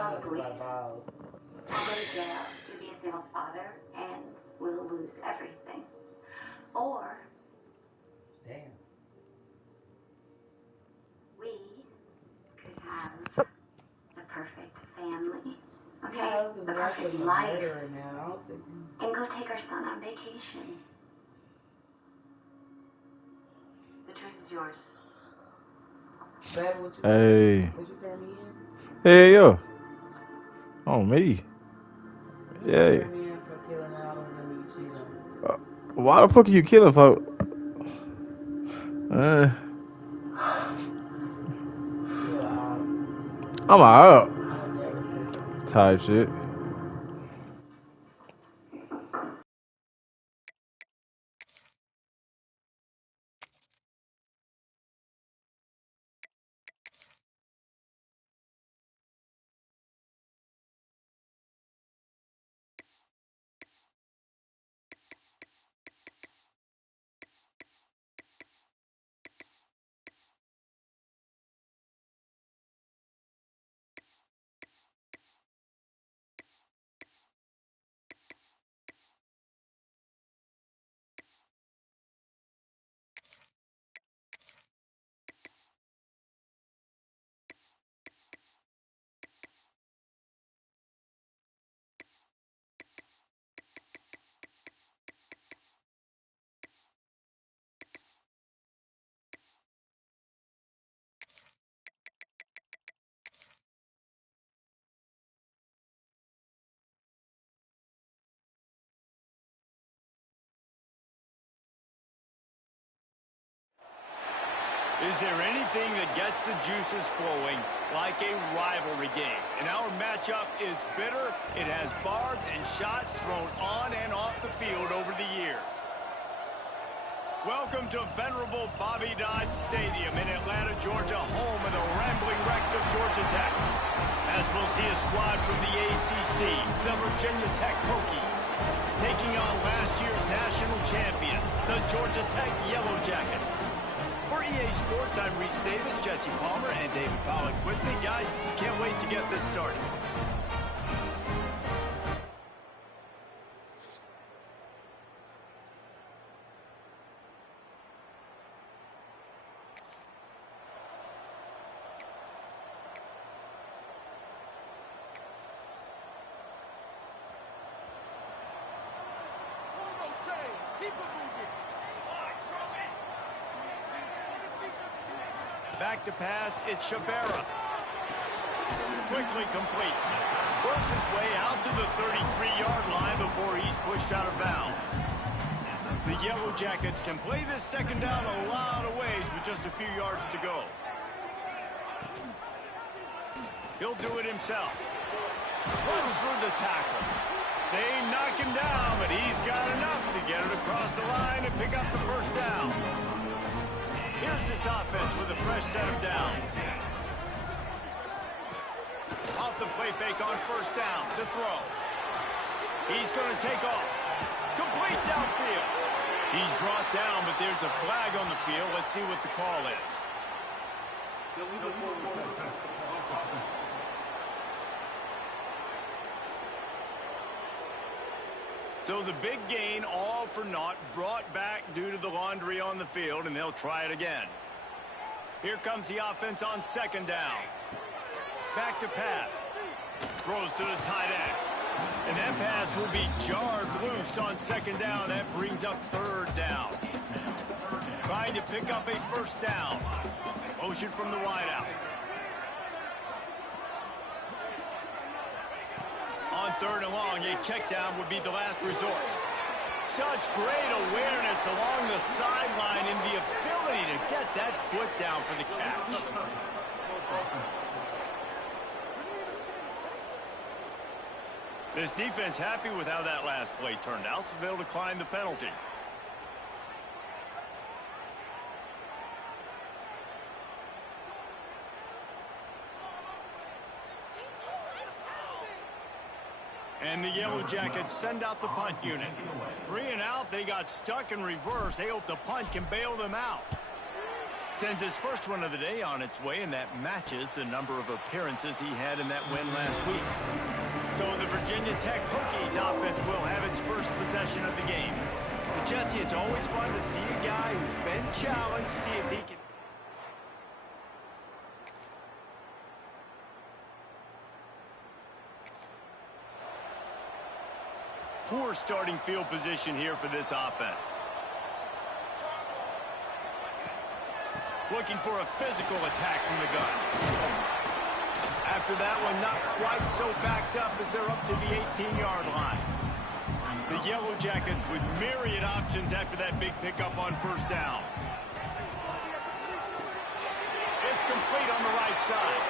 call the police. I'll go to jail, you'll be a single father, and we'll lose everything. Or... Damn. We could have the perfect family. Okay? The perfect life. And go take our son on vacation. The choice is yours. Hey. Hey, yo. Oh, me. Yeah. Why the fuck are you killing folk? I'm out. Type shit. Is there anything that gets the juices flowing like a rivalry game? And our matchup is bitter. It has barbs and shots thrown on and off the field over the years. Welcome to venerable Bobby Dodd Stadium in Atlanta, Georgia, home of the rambling wreck of Georgia Tech. As we'll see a squad from the ACC, the Virginia Tech Hokies, taking on last year's national champions, the Georgia Tech Yellow Jackets. For EA Sports, I'm Reese Davis, Jesse Palmer, and David Pollack with me. Guys, can't wait to get this started. Keep it moving. Back to pass, it's Shabera. Quickly complete. Works his way out to the 33-yard line before he's pushed out of bounds. The Yellow Jackets can play this second down a lot of ways with just a few yards to go. He'll do it himself. Runs through the tackle. They knock him down, but he's got enough to get it across the line and pick up the first down. Here's this offense with a fresh set of downs. Off the play fake on first down to throw. He's going to take off. Complete downfield. He's brought down, but there's a flag on the field. Let's see what the call is. So the big gain, all for naught, brought back due to the laundry on the field, and they'll try it again. Here comes the offense on second down. Back to pass. Throws to the tight end. And that pass will be jarred loose on second down. That brings up third down. Trying to pick up a first down. Motion from the wideout. On third and long, a check down would be the last resort. Such great awareness along the sideline and the ability to get that foot down for the catch. This defense happy with how that last play turned out, so they'll decline the penalty. And the Yellow Jackets send out the punt unit. 3 and out, they got stuck in reverse. They hope the punt can bail them out. Sends his first one of the day on its way, and that matches the number of appearances he had in that win last week. So the Virginia Tech Hokies offense will have its first possession of the game. But Jesse, it's always fun to see a guy who's been challenged, see if he can... Poor starting field position here for this offense. Looking for a physical attack from the gun. After that one, not quite so backed up as they're up to the 18-yard line. The Yellow Jackets with myriad options after that big pickup on first down. It's complete on the right side.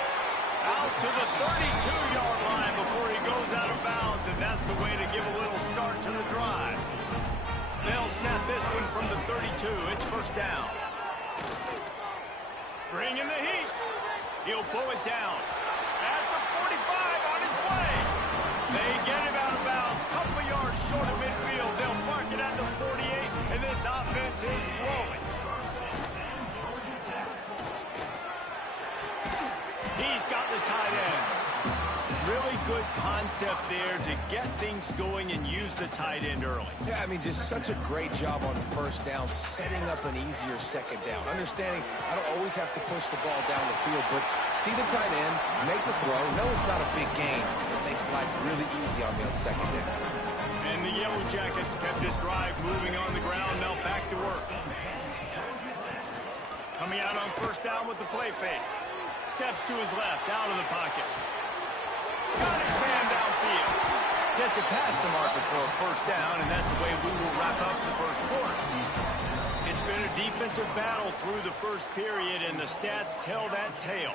Out to the 32-yard line before he goes out of bounds, and that's the way to give a little start to the drive. They'll snap this one from the 32. It's first down. Bringing the heat. He'll pull it down. At the 45 on his way. They get him out of bounds. Couple yards short of midfield. They'll mark it at the 48, and this offense is rolling. He's got the tight end. Really good concept there to get things going and use the tight end early. Yeah, I mean, just such a great job on first down, setting up an easier second down. Understanding I don't always have to push the ball down the field, but see the tight end, make the throw. No, it's not a big gain. It makes life really easy on me on second down. And the Yellow Jackets kept this drive moving on the ground. Now back to work. Coming out on first down with the play fake. Steps to his left, out of the pocket. Got his man downfield. Gets it past the marker for a first down, and that's the way we will wrap up the first quarter. It's been a defensive battle through the first period, and the stats tell that tale.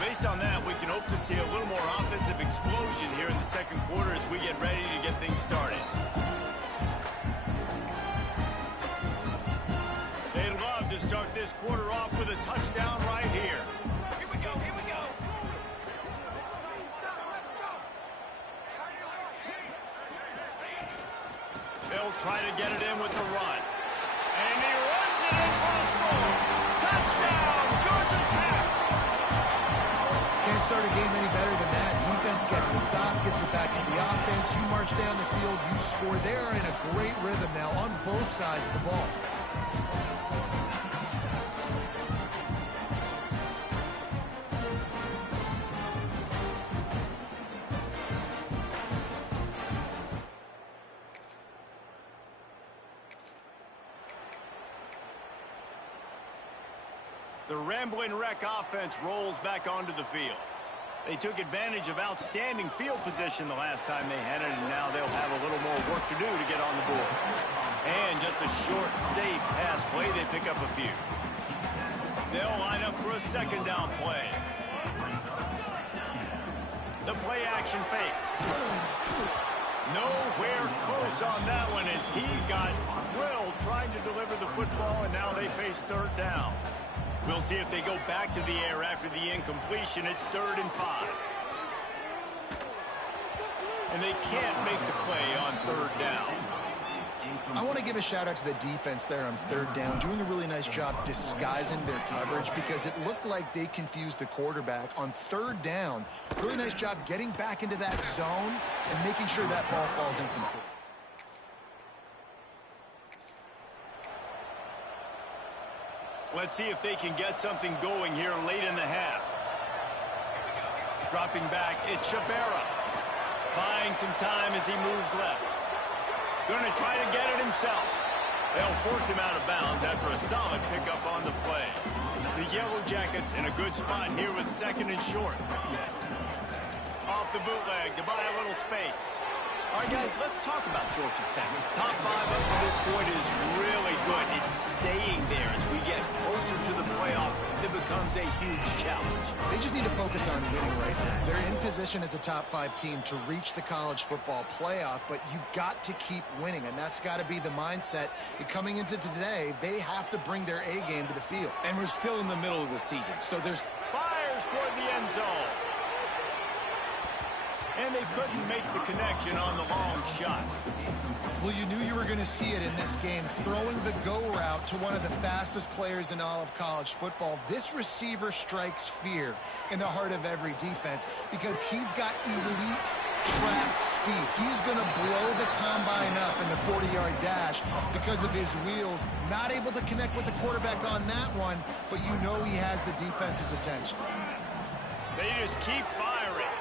Based on that, we can hope to see a little more offensive explosion here in the second quarter as we get ready to get things started. They'd love to start this quarter off with a touchdown right here. Here we go, here we go. They'll try to get it in with the run. And he runs it in for a score. Touchdown, Georgia Tech! Can't start a game any better than that. Defense gets the stop, gives it back to the offense. You march down the field, you score. They are in a great rhythm now on both sides of the ball. The Ramblin' Wreck offense rolls back onto the field. They took advantage of outstanding field position the last time they had it, and now they'll have a little more work to do to get on the board. And just a short, safe pass play, they pick up a few. They'll line up for a second down play. The play action fake. Nowhere close on that one as he got drilled trying to deliver the football, and now they face third down. We'll see if they go back to the air after the incompletion. It's 3rd and 5. And they can't make the play on 3rd down. I want to give a shout out to the defense there on 3rd down, doing a really nice job disguising their coverage because it looked like they confused the quarterback on 3rd down. Really nice job getting back into that zone and making sure that ball falls incomplete. Let's see if they can get something going here late in the half. Dropping back, it's Shabera. Buying some time as he moves left. Going to try to get it himself. They'll force him out of bounds after a solid pickup on the play. The Yellow Jackets in a good spot here with 2nd and short. Off the bootleg to buy a little space. All right, guys, let's talk about Georgia Tech. Top 5 up to this point is really good. It's staying there as we get closer to the playoff. It becomes a huge challenge. They just need to focus on winning right now. They're in position as a top 5 team to reach the college football playoff, but you've got to keep winning, and that's got to be the mindset. And coming into today, they have to bring their A game to the field. And we're still in the middle of the season, so there's... Fires toward the end zone. And they couldn't make the connection on the long shot. Well, you knew you were going to see it in this game. Throwing the go route to one of the fastest players in all of college football. This receiver strikes fear in the heart of every defense because he's got elite track speed. He's going to blow the combine up in the 40-yard dash because of his wheels. Not able to connect with the quarterback on that one, but you know he has the defense's attention. They just keep firing.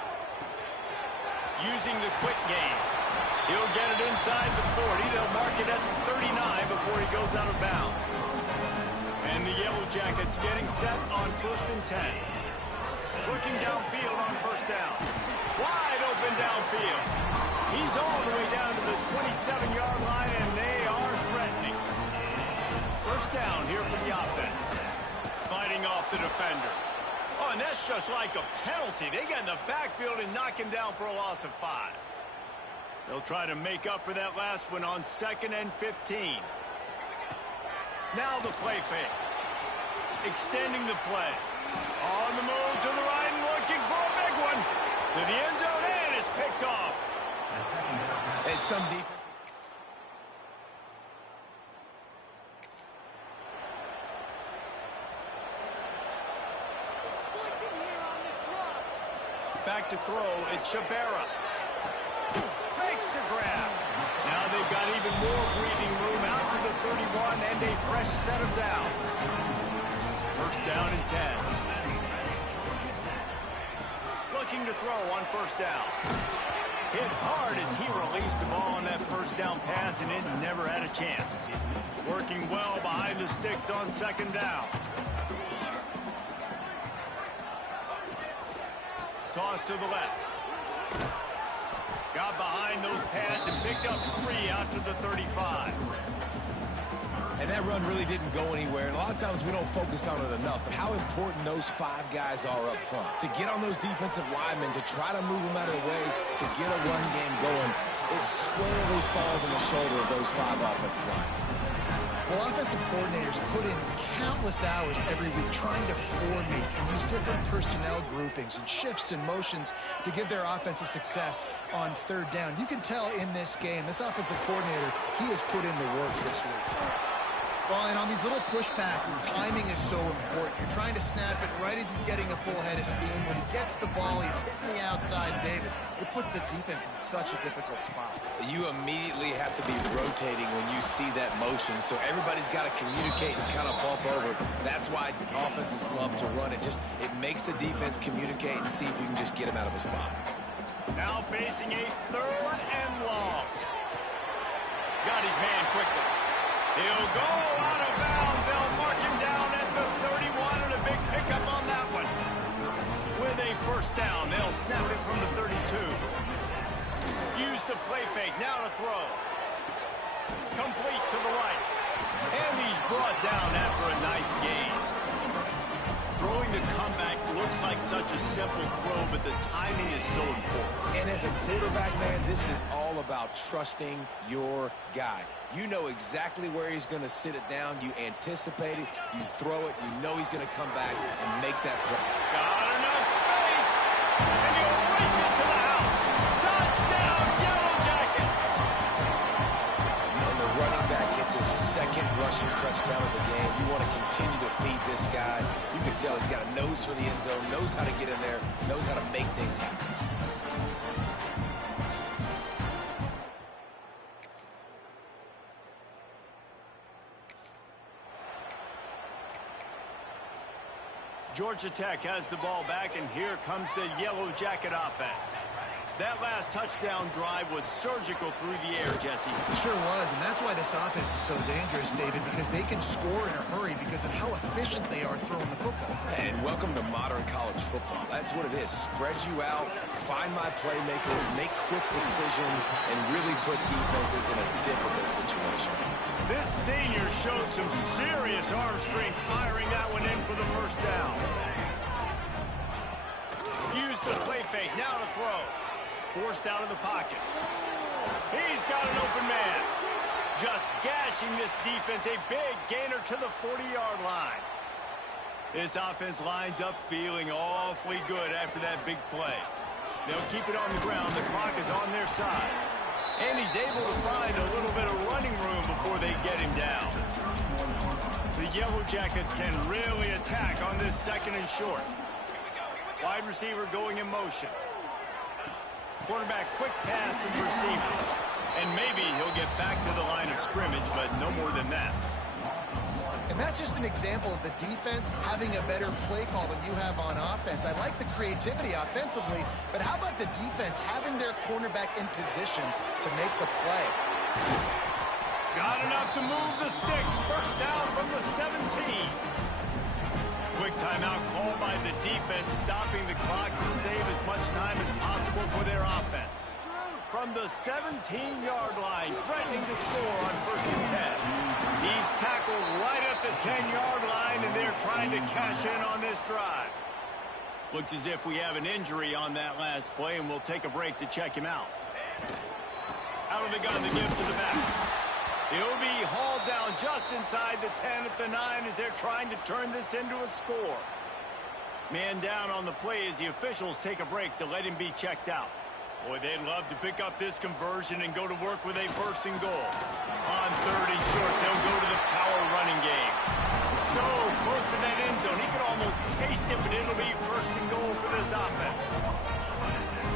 Using the quick game. He'll get it inside the 40. They'll mark it at the 39 before he goes out of bounds. And the Yellow Jackets getting set on 1st and 10. Looking downfield on 1st down. Wide open downfield. He's all the way down to the 27-yard line, and they are threatening. 1st down here for the offense. Fighting off the defender. Oh, and that's just like a penalty. They get in the backfield and knock him down for a loss of 5. They'll try to make up for that last one on 2nd and 15. Now the play fake. Extending the play. On the move to the right and looking for a big one. To the end zone and is picked off. There's some defense. Back to throw, it's Shabera. Makes the grab. Now they've got even more breathing room out to the 31 and a fresh set of downs. 1st down and 10. Looking to throw on 1st down. Hit hard as he released the ball on that 1st down pass, and it never had a chance. Working well behind the sticks on 2nd down. Toss to the left. Got behind those pads and picked up 3 out to the 35. And that run really didn't go anywhere. And a lot of times we don't focus on it enough, but how important those 5 guys are up front. To get on those defensive linemen, to try to move them out of the way, to get a run game going, it squarely falls on the shoulder of those 5 offensive linemen. Well, offensive coordinators put in countless hours every week trying to formate and use different personnel groupings and shifts and motions to give their offensive success on 3rd down. You can tell in this game, this offensive coordinator, he has put in the work this week. Well, and on these little push passes, timing is so important. You're trying to snap it right as he's getting a full head of steam. When he gets the ball, he's hitting the outside, David. It puts the defense in such a difficult spot. You immediately have to be rotating when you see that motion, so everybody's got to communicate and kind of bump over. That's why offenses love to run it. It makes the defense communicate and see if you can just get him out of a spot. Now facing a 3rd and long. Got his man quickly. He'll go out of bounds. They'll mark him down at the 31 and a big pickup on that one. With a 1st down, they'll snap it from the 32. Use the play fake, now to throw. Complete to the right. And he's brought down after a nice gain. Throwing the comeback looks like such a simple throw, but the timing is so important. And as a quarterback, man, this is all about trusting your guy. You know exactly where he's going to sit it down. You anticipate it. You throw it. You know he's going to come back and make that play. Got enough space. And he'll race it to the house. Touchdown, Yellow Jackets. And the running back gets his 2nd rushing touchdown of the game. You want to continue to feed this guy. You can tell he's got a nose for the end zone, knows how to get in there, knows how to make things happen. Georgia Tech has the ball back, and here comes the Yellow Jacket offense. That last touchdown drive was surgical through the air, Jesse. It sure was, and that's why this offense is so dangerous, David, because they can score in a hurry because of how efficient they are throwing the football. And welcome to modern college football. That's what it is. Spread you out, find my playmakers, make quick decisions, and really put defenses in a difficult situation. This senior showed some serious arm strength firing that one in for the 1st down. Use the play fake, now to throw. Forced out of the pocket. He's got an open man. Just gashing this defense. A big gainer to the 40-yard line. This offense lines up feeling awfully good after that big play. They'll keep it on the ground. The clock is on their side. And he's able to find a little bit of running room before they get him down. The Yellow Jackets can really attack on this 2nd and short. Wide receiver going in motion. Quarterback quick pass to the receiver. And maybe he'll get back to the line of scrimmage, but no more than that. And that's just an example of the defense having a better play call than you have on offense. I like the creativity offensively, but how about the defense having their cornerback in position to make the play? Got enough to move the sticks. First down from the 17. Quick timeout called by the defense, stopping the clock to save as much time as possible for their offense. From the 17-yard line, threatening to score on 1st and 10. He's tackled right at the 10-yard line, and they're trying to cash in on this drive. Looks as if we have an injury on that last play, and we'll take a break to check him out. Out of the gun, the give to the back. He'll be hauled down just inside the 10 at the 9 as they're trying to turn this into a score. Man down on the play as the officials take a break to let him be checked out. Boy, they'd love to pick up this conversion and go to work with a 1st and goal. On 3rd and short, they'll go to the power running game. So close to that end zone, he could almost taste it, but it'll be 1st and goal for this offense.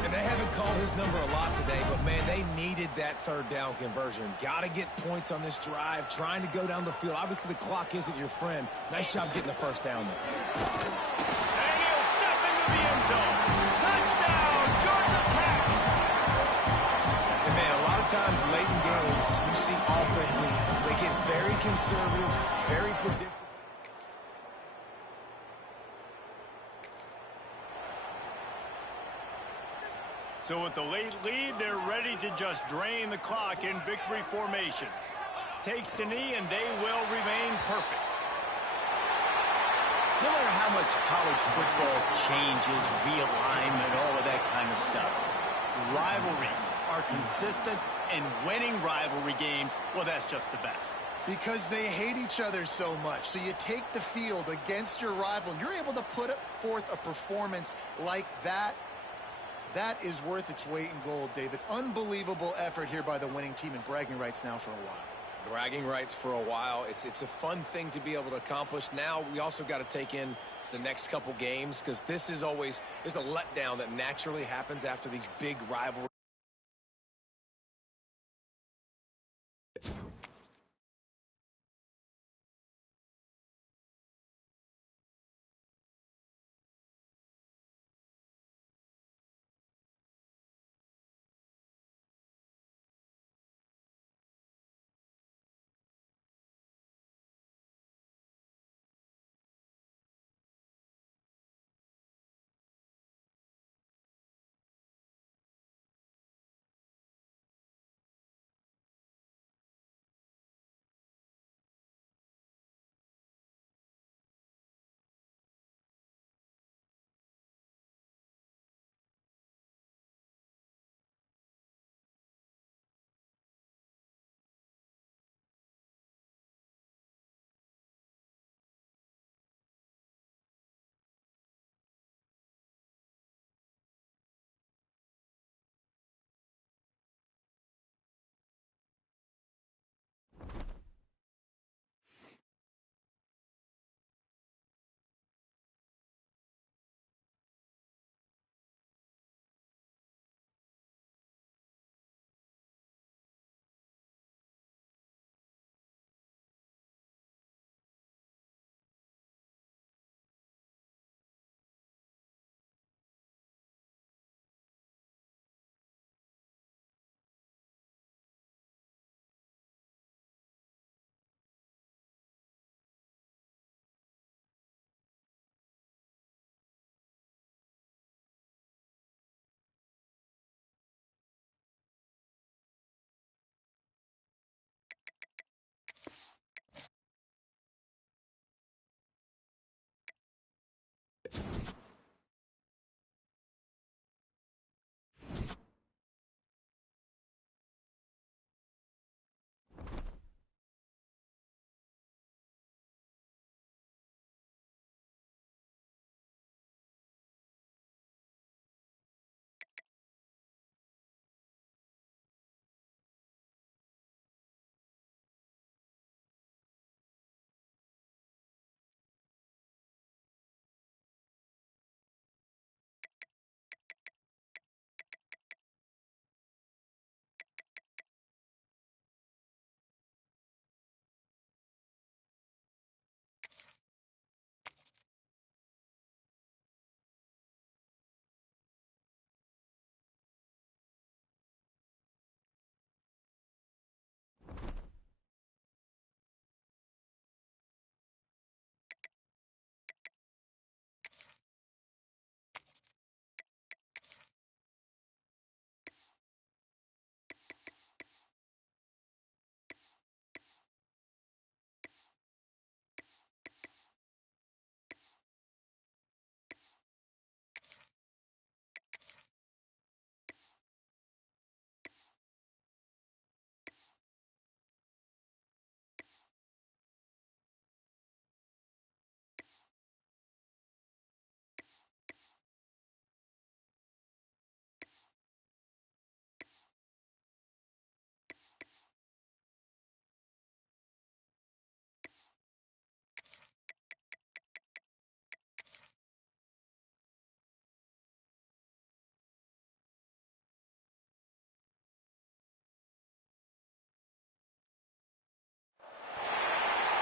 And they haven't called his number a lot today, but, man, they needed that 3rd down conversion. Got to get points on this drive, trying to go down the field. Obviously, the clock isn't your friend. Nice job getting the 1st down there. And he'll step into the end zone. Touchdown, Georgia Tech! Times late in games, you see offenses, they get very conservative, very predictable. So with the late lead, they're ready to just drain the clock in victory formation. Takes the knee, and they will remain perfect. No matter how much college football changes, realignment, all of that kind of stuff, rivalries are consistent, and winning rivalry games, well, that's just the best. Because they hate each other so much. So you take the field against your rival, and you're able to put forth a performance like that. That is worth its weight in gold, David. Unbelievable effort here by the winning team, and bragging rights now for a while. Bragging rights for a while. It's a fun thing to be able to accomplish. Now we also got to take in the next couple games, because this is always, there's a letdown that naturally happens after these big rivalries.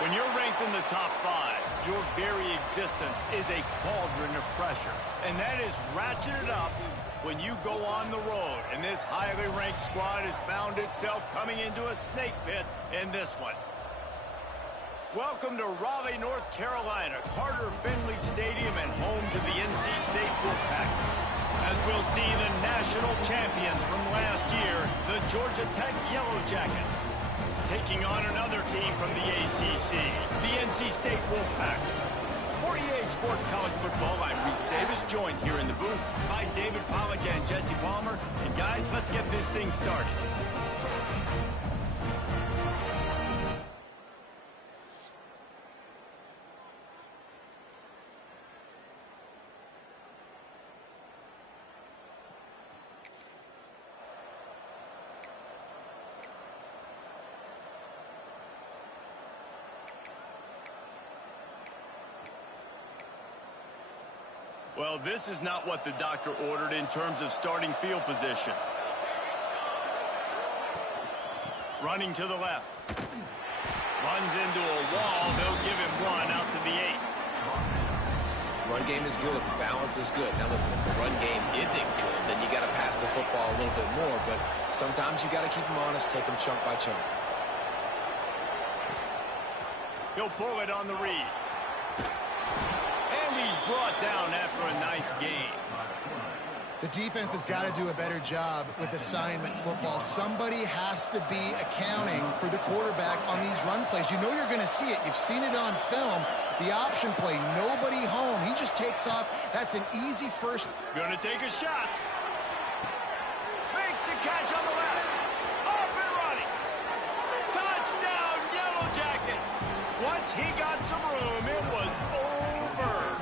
When you're ranked in the top 5, your very existence is a cauldron of pressure. And that is ratcheted up when you go on the road. And this highly ranked squad has found itself coming into a snake pit in this one. Welcome to Raleigh, North Carolina, Carter Finley Stadium, and home to the NC State Wolfpack. As we'll see the national champions from last year, the Georgia Tech Yellow Jackets, taking on another team from the ACC, the NC State Wolfpack. For EA Sports College Football, I'm Reese Davis, joined here in the booth by David Pollack and Jesse Palmer. And guys, let's get this thing started. Well, this is not what the doctor ordered in terms of starting field position. Running to the left. Runs into a wall. They'll give him one out to the 8. Run game is good. Balance is good. Now listen, if the run game isn't good, then you got to pass the football a little bit more. But sometimes you got to keep them honest, take them chunk by chunk. He'll pull it on the read. He's brought down after a nice game. The defense has got to do a better job with assignment football. Somebody has to be accounting for the quarterback on these run plays. You know you're going to see it. You've seen it on film. The option play, nobody home. He just takes off. That's an easy first. Going to take a shot. Makes the catch on the left. Off and running. Touchdown, Yellow Jackets. Once he got some room, it was over.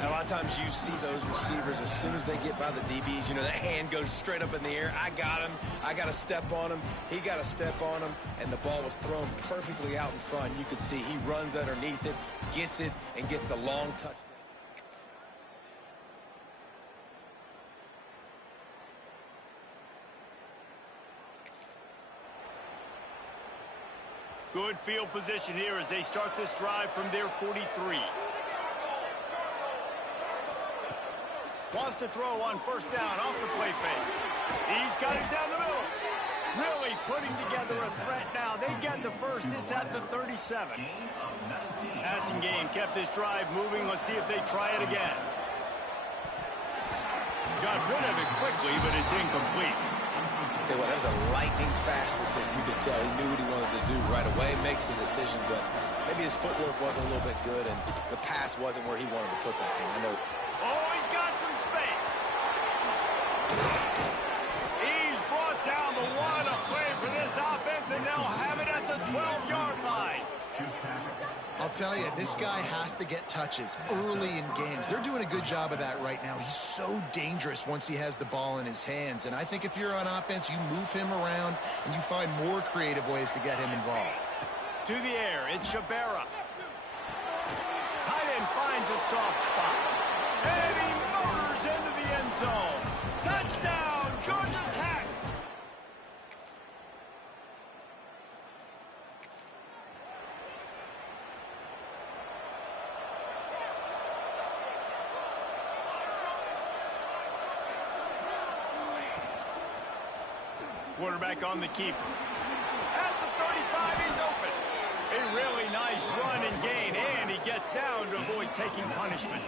A lot of times you see those receivers, as soon as they get by the DBs, you know, that hand goes straight up in the air. I got him. I got to step on him. He got to step on him. And the ball was thrown perfectly out in front. You could see he runs underneath it, gets it, and gets the long touchdown. Good field position here as they start this drive from their 43. Wants to throw on first down off the play fake. He's got it down the middle. Really putting together a threat now. They get the first. It's at the 37. Passing game kept this drive moving. Let's see if they try it again. Got rid of it quickly, but it's incomplete. Tell you what, that was a lightning-fast decision. You could tell he knew what he wanted to do right away. Makes the decision, but maybe his footwork wasn't a little bit good, and the pass wasn't where he wanted to put that thing. I know. Oh, he's got some space. He's brought down the one to play for this offense, and they'll have it at the 12-yard line. I'll tell you, this guy has to get touches early in games. They're doing a good job of that right now. He's so dangerous once he has the ball in his hands. And I think if you're on offense, you move him around and you find more creative ways to get him involved. To the air, it's Shabera. Tight end finds a soft spot. And he motors into the end zone. Touchdown, Georgia Tech. Quarterback on the keeper. At the 35, he's open. A really nice run and gain, and he gets down to avoid taking punishment.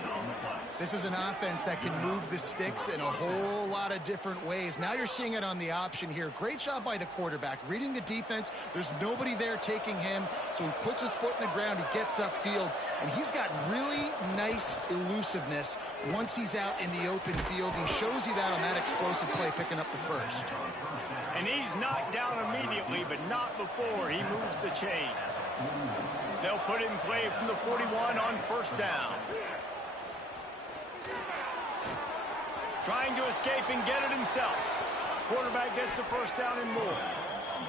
This is an offense that can move the sticks in a whole lot of different ways. Now you're seeing it on the option here. Great job by the quarterback. Reading the defense, there's nobody there taking him, so he puts his foot in the ground, he gets upfield, and he's got really nice elusiveness once he's out in the open field. He shows you that on that explosive play, picking up the first. And he's knocked down immediately, but not before he moves the chains. They'll put it in play from the 41 on first down. Trying to escape and get it himself. Quarterback gets the first down and more.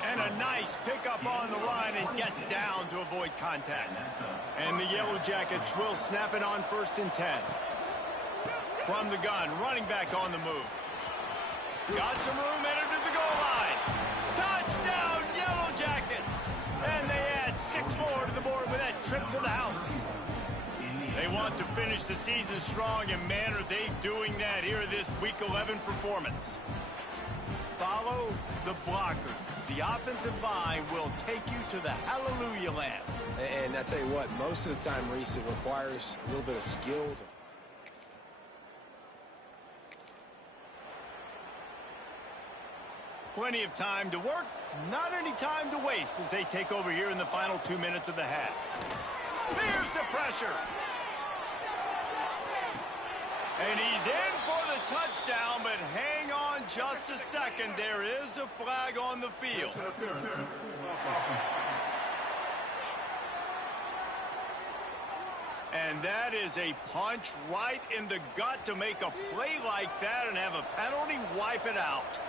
And a nice pickup on the line and gets down to avoid contact. And the Yellow Jackets will snap it on 1st and 10. From the gun, running back on the move. Got some room, headed to the goal line. Touchdown, Yellow Jackets! And they add 6 more to finish the season strong, and man, are they doing that here in this Week 11 performance. Follow the blockers. The offensive line will take you to the hallelujah land. And I tell you what, most of the time, Reese, it requires a little bit of skill. Plenty of time to work, not any time to waste as they take over here in the final 2 minutes of the half. Here's the pressure. And he's in for the touchdown, but hang on just a second. There is a flag on the field. And that is a punch right in the gut to make a play like that and have a penalty wipe it out.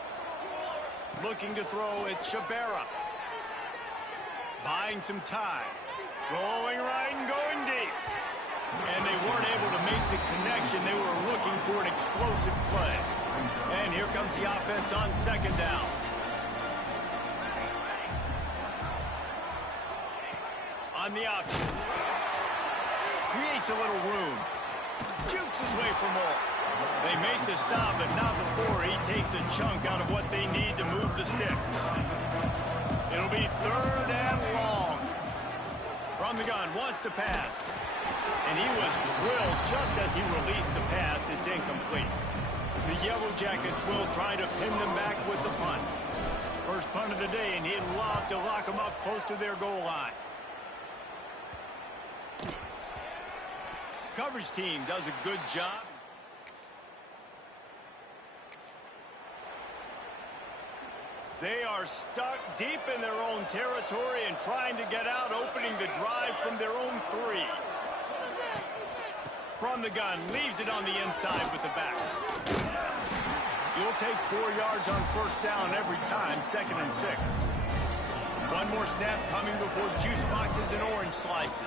Looking to throw, it's Shabera. Buying some time. Rolling right and going deep. And they weren't able to make the connection. They were looking for an explosive play. And here comes the offense on second down. On the option. Creates a little room. Jukes his way for more. They make the stop, but not before he takes a chunk out of what they need to move the sticks. It'll be third and long. From the gun, wants to pass. And he was drilled just as he released the pass. It's incomplete. The Yellow Jackets will try to pin them back with the punt. First punt of the day, and he'd love to lock them up close to their goal line. Coverage team does a good job. They are stuck deep in their own territory and trying to get out, opening the drive from their own 3. From the gun, leaves it on the inside with the back. You'll take 4 yards on first down every time, 2nd and 6. One more snap coming before juice boxes and orange slices.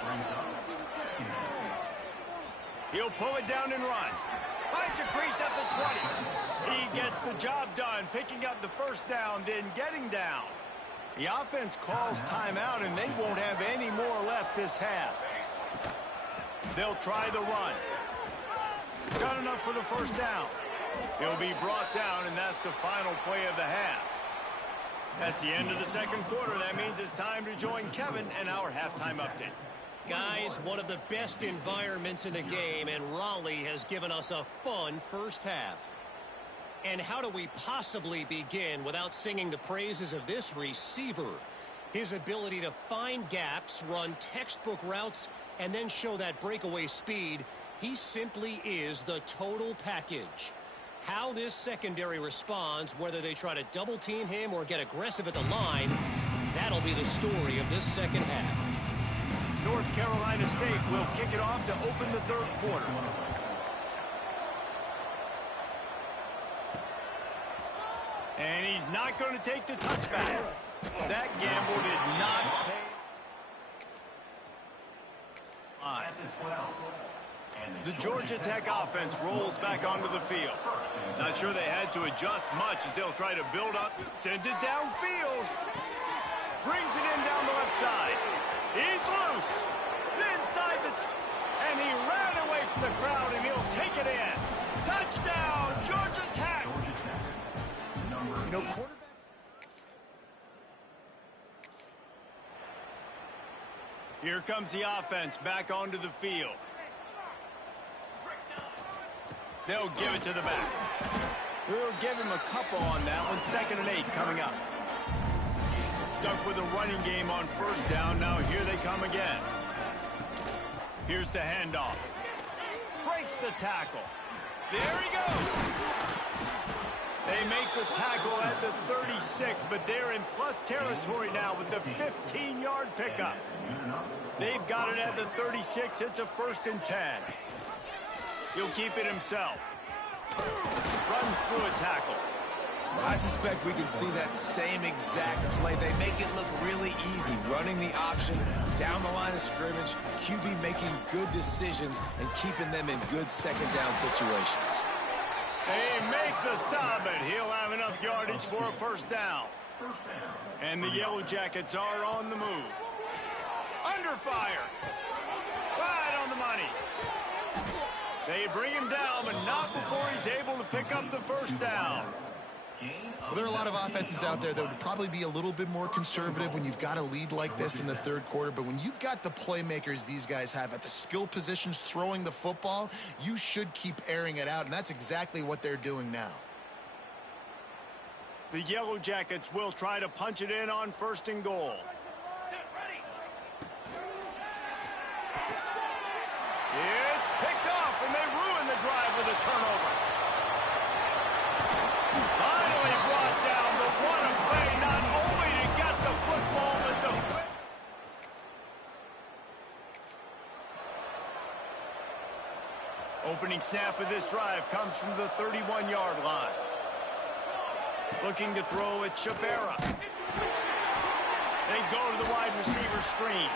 He'll pull it down and run. Finds a crease at the 20. He gets the job done, picking up the first down, then getting down. The offense calls timeout, and they won't have any more left this half. They'll try the run. Got enough for the first down. He'll be brought down, and that's the final play of the half. That's the end of the second quarter. That means it's time to join Kevin and our halftime update. Guys, one of the best environments in the game, and Raleigh has given us a fun first half. And how do we possibly begin without singing the praises of this receiver? His ability to find gaps, run textbook routes, and then show that breakaway speed. He simply is the total package. How this secondary responds, whether they try to double team him or get aggressive at the line, that'll be the story of this second half. North Carolina State will kick it off to open the third quarter. And he's not going to take the touchback. That gamble did not pay. The Georgia Tech offense rolls back onto the field. Not sure they had to adjust much as they'll try to build up. Sends it downfield. Brings it in down the left side. He's loose. Inside and he ran away from the crowd, and he'll take it in. Touchdown, Georgia Tech. You know, quarterbacks. Here comes the offense back onto the field. They'll give it to the back. We'll give him a couple on that one. 2nd and 8 coming up. Stuck with a running game on first down. Now here they come again. Here's the handoff. Breaks the tackle. There he goes. They make the tackle at the 36, but they're in plus territory now with the 15-yard pickup. They've got it at the 36. It's a 1st and 10. He'll keep it himself. Runs through a tackle. I suspect we can see that same exact play. They make it look really easy, running the option down the line of scrimmage, QB making good decisions and keeping them in good second down situations. They make the stop, but he'll have enough yardage for a first down. And the Yellow Jackets are on the move. Under fire. Right on the money. They bring him down, but not before he's able to pick up the first down. Well, there are a lot of offenses out there that would probably be a little bit more conservative when you've got a lead like this in the third quarter. But when you've got the playmakers these guys have at the skill positions throwing the football, you should keep airing it out, and that's exactly what they're doing now. The Yellow Jackets will try to punch it in on 1st and goal. It's picked off, and they ruin the drive with a turnover. Finally brought down, but what a play, not only to get the football, but to flip. Opening snap of this drive comes from the 31-yard line. Looking to throw at Shabera. They go to the wide receiver screen.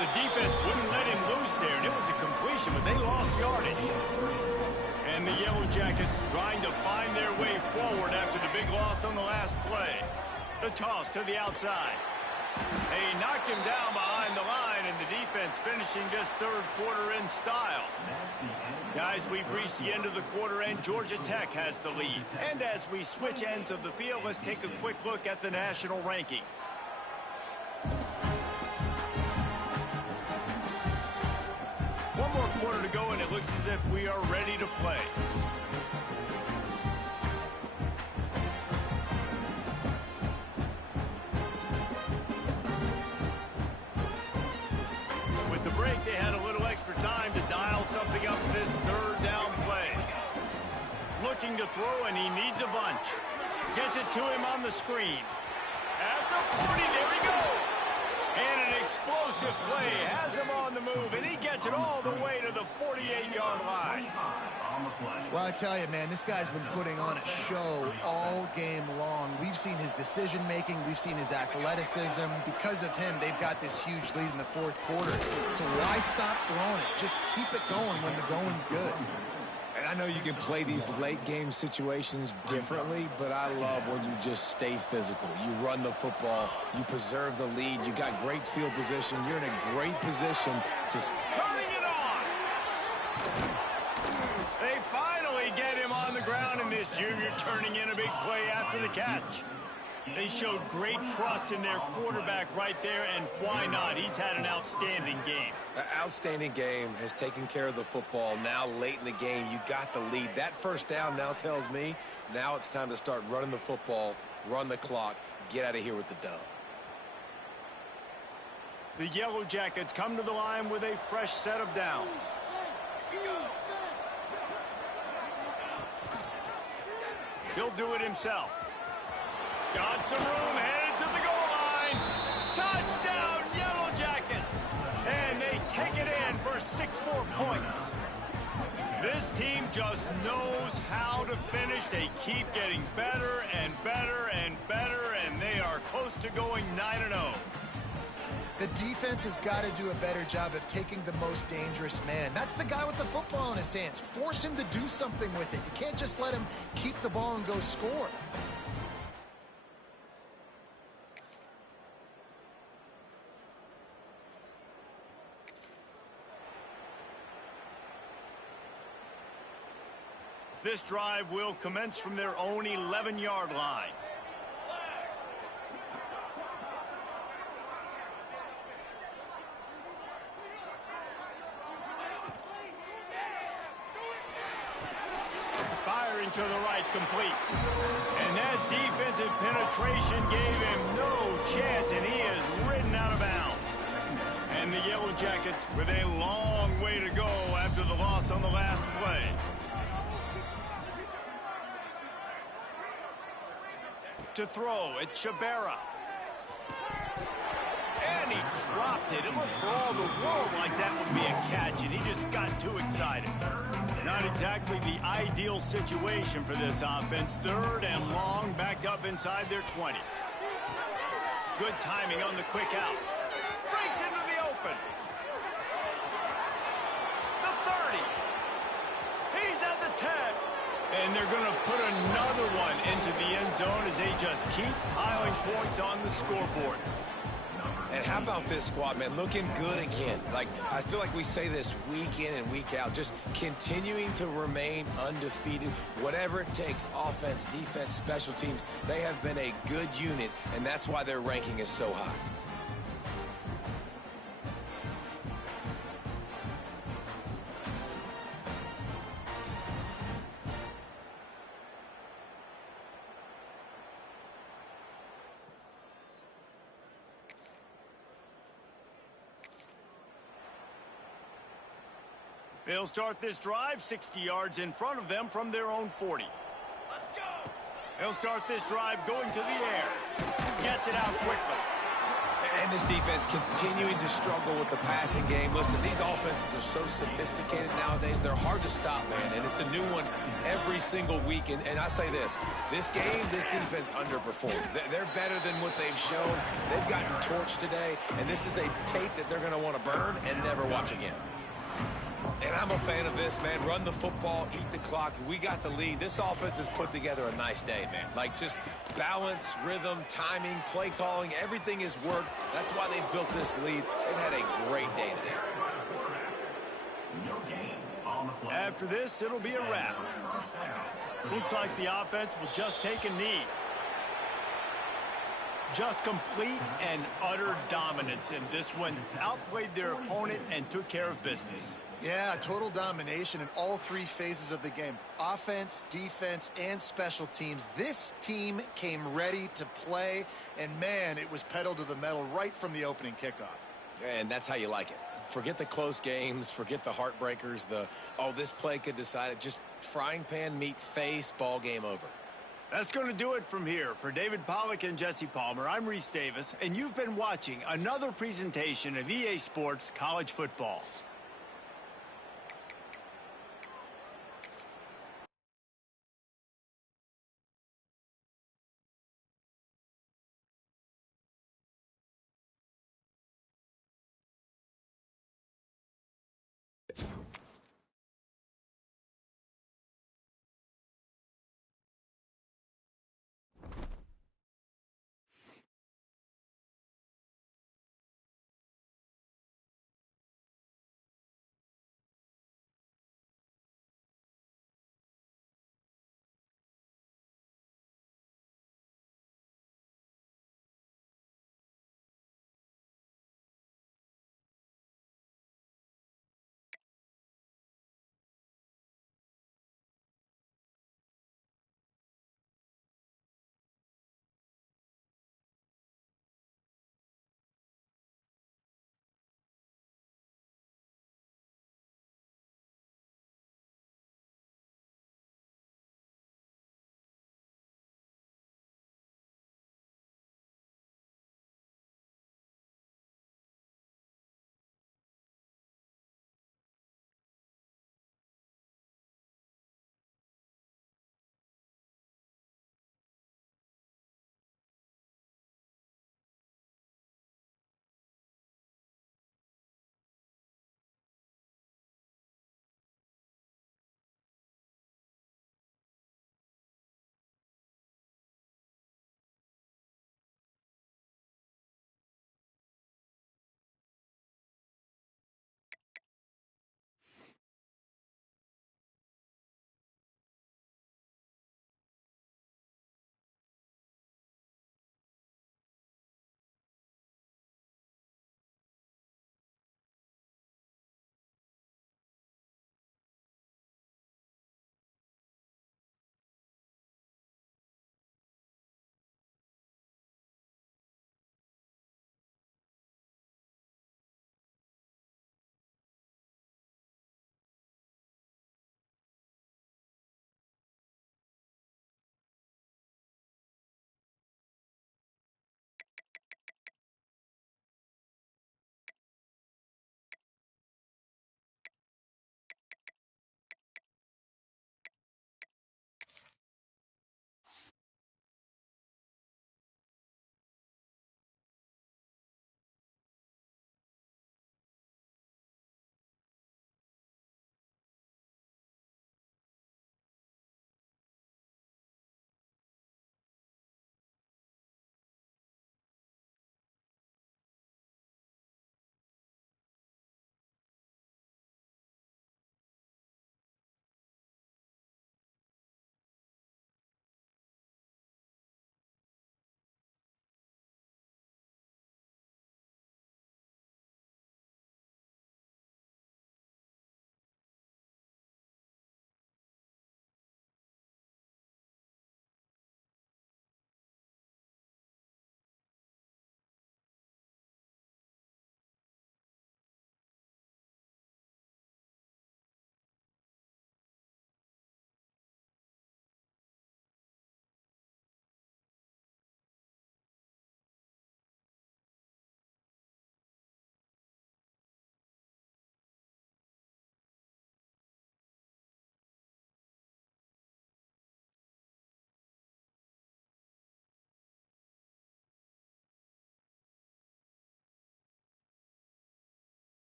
The defense wouldn't let him loose there, and it was a completion, but they lost yardage. And the Yellow Jackets trying to find their way forward after the big loss on the last play. The toss to the outside. They knocked him down behind the line, and the defense finishing this third quarter in style. Guys, we've reached the end of the quarter, and Georgia Tech has the lead. And as we switch ends of the field, let's take a quick look at the national rankings. One more quarter to go, and it looks as if we are ready to play. With the break, they had a little extra time to dial something up for this third down play. Looking to throw, and he needs a bunch. Gets it to him on the screen. At the 40, there he goes. And an explosive play has him on the move, and he gets it all the way to the 48-yard line. Well, I tell you, man, this guy's been putting on a show all game long. We've seen his decision-making. We've seen his athleticism. Because of him, they've got this huge lead in the fourth quarter. So why stop throwing it? Just keep it going when the going's good. And I know you can play these late-game situations differently, but I love when you just stay physical. You run the football. You preserve the lead. You got great field position. You're in a great position to... Turning it on! They finally get him on the ground, and this junior turning in a big play after the catch. They showed great trust in their quarterback right there, and why not? He's had an outstanding game. An outstanding game, has taken care of the football. Now, late in the game, you got the lead. That first down now tells me now it's time to start running the football, run the clock, get out of here with the dub. The Yellow Jackets come to the line with a fresh set of downs. He'll do it himself. Got some room, headed to the goal line. Touchdown, Yellow Jackets! And they take it in for 6 more points. This team just knows how to finish. They keep getting better and better and better, and they are close to going 9-0. The defense has got to do a better job of taking the most dangerous man. That's the guy with the football in his hands. Force him to do something with it. You can't just let him keep the ball and go score. This drive will commence from their own 11-yard line. Firing to the right, complete. And that defensive penetration gave him no chance, and he is ridden out of bounds. And the Yellow Jackets with a long way to go after the loss on the last play. To throw, it's Shabera. And he dropped it. It looked for all the world like that would be a catch, and he just got too excited. Not exactly the ideal situation for this offense. 3rd and long, backed up inside their 20. Good timing on the quick out. Breaks into the open. The 30. He's at the 10. And they're going to put another one into the end zone as they just keep piling points on the scoreboard. And how about this squad, man? Looking good again. Like, I feel like we say this week in and week out, just continuing to remain undefeated. Whatever it takes, offense, defense, special teams, they have been a good unit, and that's why their ranking is so high. They'll start this drive 60 yards in front of them from their own 40. Let's go! They'll start this drive going to the air. Gets it out quickly. And this defense continuing to struggle with the passing game. Listen, these offenses are so sophisticated nowadays. They're hard to stop, man. And it's a new one every single week. And I say this game, this defense underperformed. They're better than what they've shown. They've gotten torched today. And this is a tape that they're going to want to burn and never watch again. And I'm a fan of this, man. Run the football, eat the clock. We got the lead. This offense has put together a nice day, man. Like, just balance, rhythm, timing, play calling, everything has worked. That's why they've built this lead. They've had a great day today. After this, it'll be a wrap. Looks like the offense will just take a knee. Just complete and utter dominance in this one. Outplayed their opponent and took care of business. Yeah, total domination in all three phases of the game. Offense, defense, and special teams. This team came ready to play, and man, it was pedal to the metal right from the opening kickoff. And that's how you like it. Forget the close games, forget the heartbreakers, this play could decide it. Just frying pan, meat face, ball game over. That's going to do it from here. For David Pollack and Jesse Palmer, I'm Reese Davis, and you've been watching another presentation of EA Sports College Football.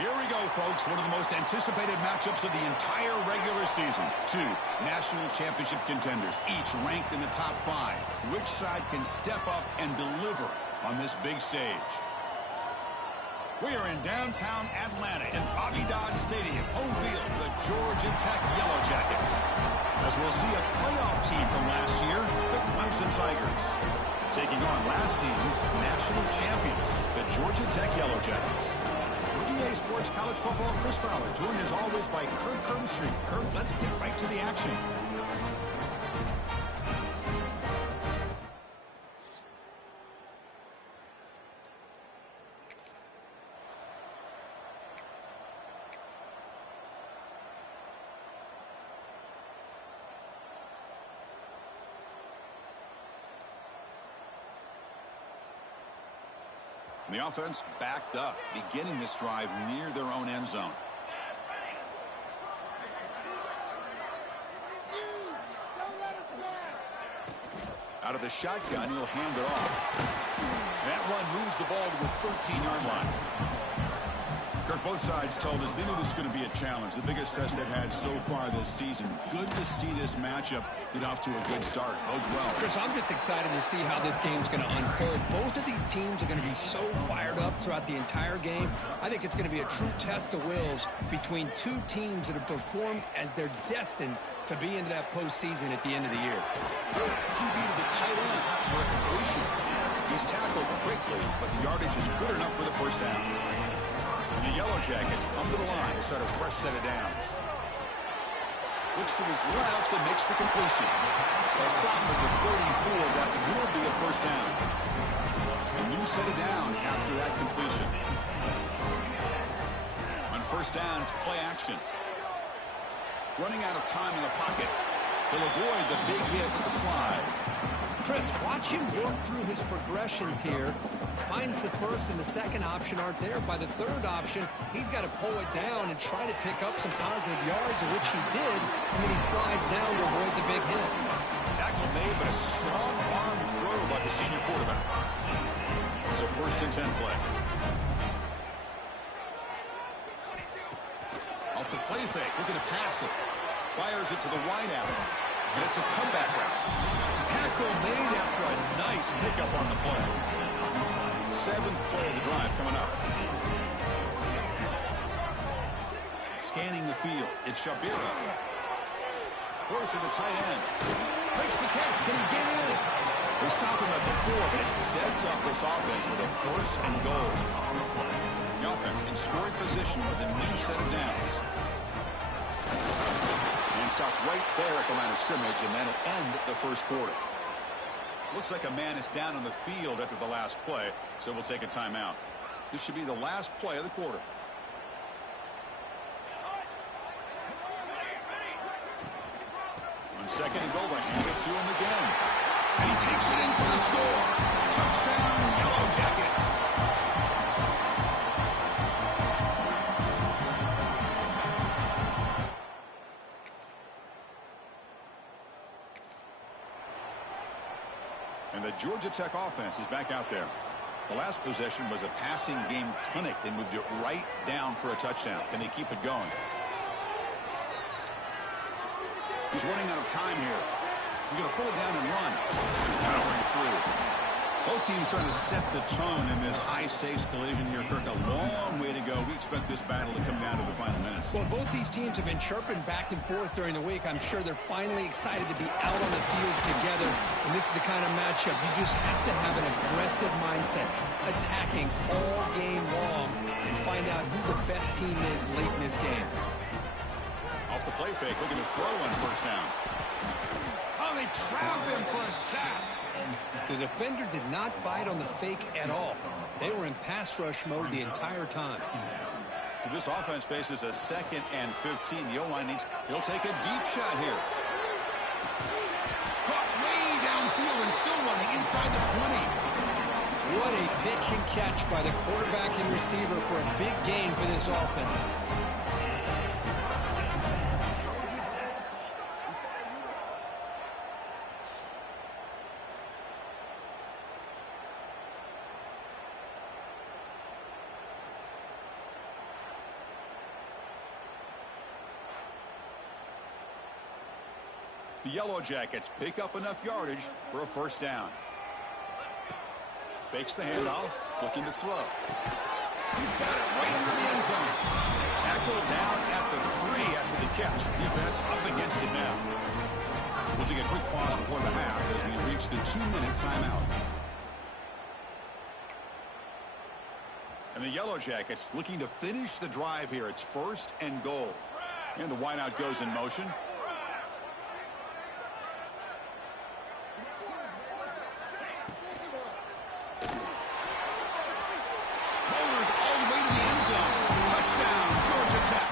Here we go, folks. One of the most anticipated matchups of the entire regular season. Two national championship contenders, each ranked in the top 5. Which side can step up and deliver on this big stage? We are in downtown Atlanta in Bobby Dodd Stadium, home field for the Georgia Tech Yellow Jackets. As we'll see a playoff team from last year, the Clemson Tigers, taking on last season's national champions, the Georgia Tech Yellow Jackets. For EA Sports College Football, Chris Fowler, joined as always by Kirk Kirkstreet. Kirk, let's get right to the action. The offense backed up, beginning this drive near their own end zone. Out of the shotgun, he'll hand it off. That run moves the ball to the 13-yard line. Kirk, both sides told us they knew this was going to be a challenge, the biggest test they've had so far this season. Good to see this matchup get off to a good start. Bodes well. Chris, I'm just excited to see how this game's going to unfold. Both of these teams are going to be so fired up throughout the entire game. I think it's going to be a true test of wills between two teams that have performed as they're destined to be into that postseason at the end of the year. QB to the tight end for a completion. He's tackled quickly, but the yardage is good enough for the first down. The Yellow Jackets come to the line to start a fresh set of downs. Looks to his left and makes the completion. They'll stop at the 34. That will be a first down. A new set of downs after that completion. On first down, it's play action. Running out of time in the pocket. He'll avoid the big hit with the slide. Chris, watch him work through his progressions here. Finds the first and the second option aren't there. By the third option, he's got to pull it down and try to pick up some positive yards, which he did, and then he slides down to avoid the big hit. Tackle made, but a strong arm throw by the senior quarterback. It's a 1st and 10 play. Off the play fake, looking to pass it. Fires it to the wideout, and it's a comeback route. Tackle made after a nice pickup on the play. 7th play of the drive coming up. Scanning the field, it's Shabira. Throws to the tight end. Makes the catch. Can he get in? They stop him at the 4, but it sets up this offense with a 1st and goal. The offense in scoring position with a new set of downs. And stop right there at the line of scrimmage, and that'll end the first quarter. Looks like a man is down on the field after the last play, so we'll take a timeout. This should be the last play of the quarter. On 2nd and goal, they hand it to him again. And he takes it in for the score. Touchdown, Yellow Jackets. And the Georgia Tech offense is back out there. The last possession was a passing game clinic. They moved it right down for a touchdown. Can they keep it going? He's running out of time here. He's going to pull it down and run. Powering through. Both teams trying to set the tone in this high-stakes collision here. Kirk, a long way to go. We expect this battle to come down to the final minutes. Well, both these teams have been chirping back and forth during the week. I'm sure they're finally excited to be out on the field together. And this is the kind of matchup you just have to have an aggressive mindset, attacking all game long, and find out who the best team is late in this game. Off the play fake, looking to throw on first down. Oh, they trap him for a sack. The defender did not bite on the fake at all. They were in pass rush mode the entire time. This offense faces a 2nd and 15. The O-line he'll take a deep shot here. Caught way downfield and still running inside the 20. What a pitch and catch by the quarterback and receiver for a big gain for this offense. The Yellow Jackets pick up enough yardage for a first down. Fakes the handoff, looking to throw. He's got it right near the end zone. Tackled down at the 3 after the catch. Defense up against it now. We'll take a quick pause before the half as we reach the 2-minute timeout. And the Yellow Jackets looking to finish the drive here. It's 1st and goal. And the wideout goes in motion. Bowlers all the way to the end zone. Touchdown, Georgia Tech.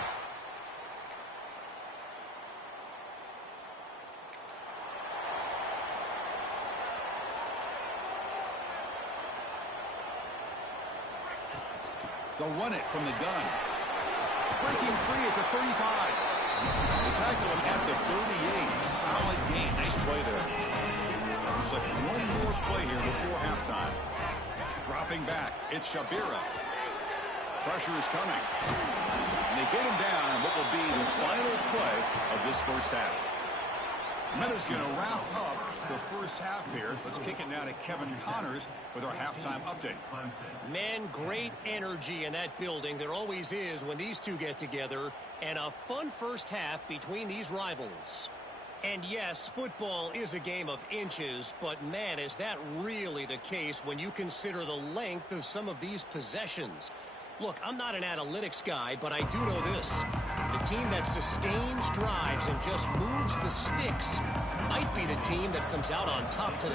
They'll run it from the gun. Breaking free at the 35. They tackle him at the 38. Solid gain. Nice play there. Looks like one more play here before halftime. Dropping back. It's Shabira. Pressure is coming. And they get him down on what will be the final play of this first half. Meta's going to wrap up the first half here. Let's kick it now to Kevin Connors with our halftime update. Man, great energy in that building. There always is when these two get together. And a fun first half between these rivals. And yes, football is a game of inches, but man, is that really the case when you consider the length of some of these possessions. Look, I'm not an analytics guy, but I do know this. The team that sustains drives and just moves the sticks might be the team that comes out on top today.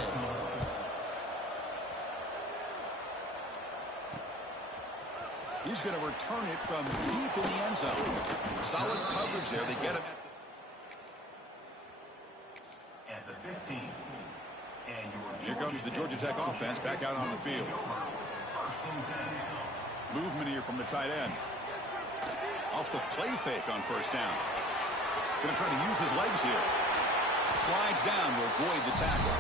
He's going to return it from deep in the end zone. Solid coverage there. They get him at the 15. Here comes the Georgia Tech offense back out on the field. Movement here from the tight end. Off the play fake on first down. Going to try to use his legs here. Slides down to avoid the tackle.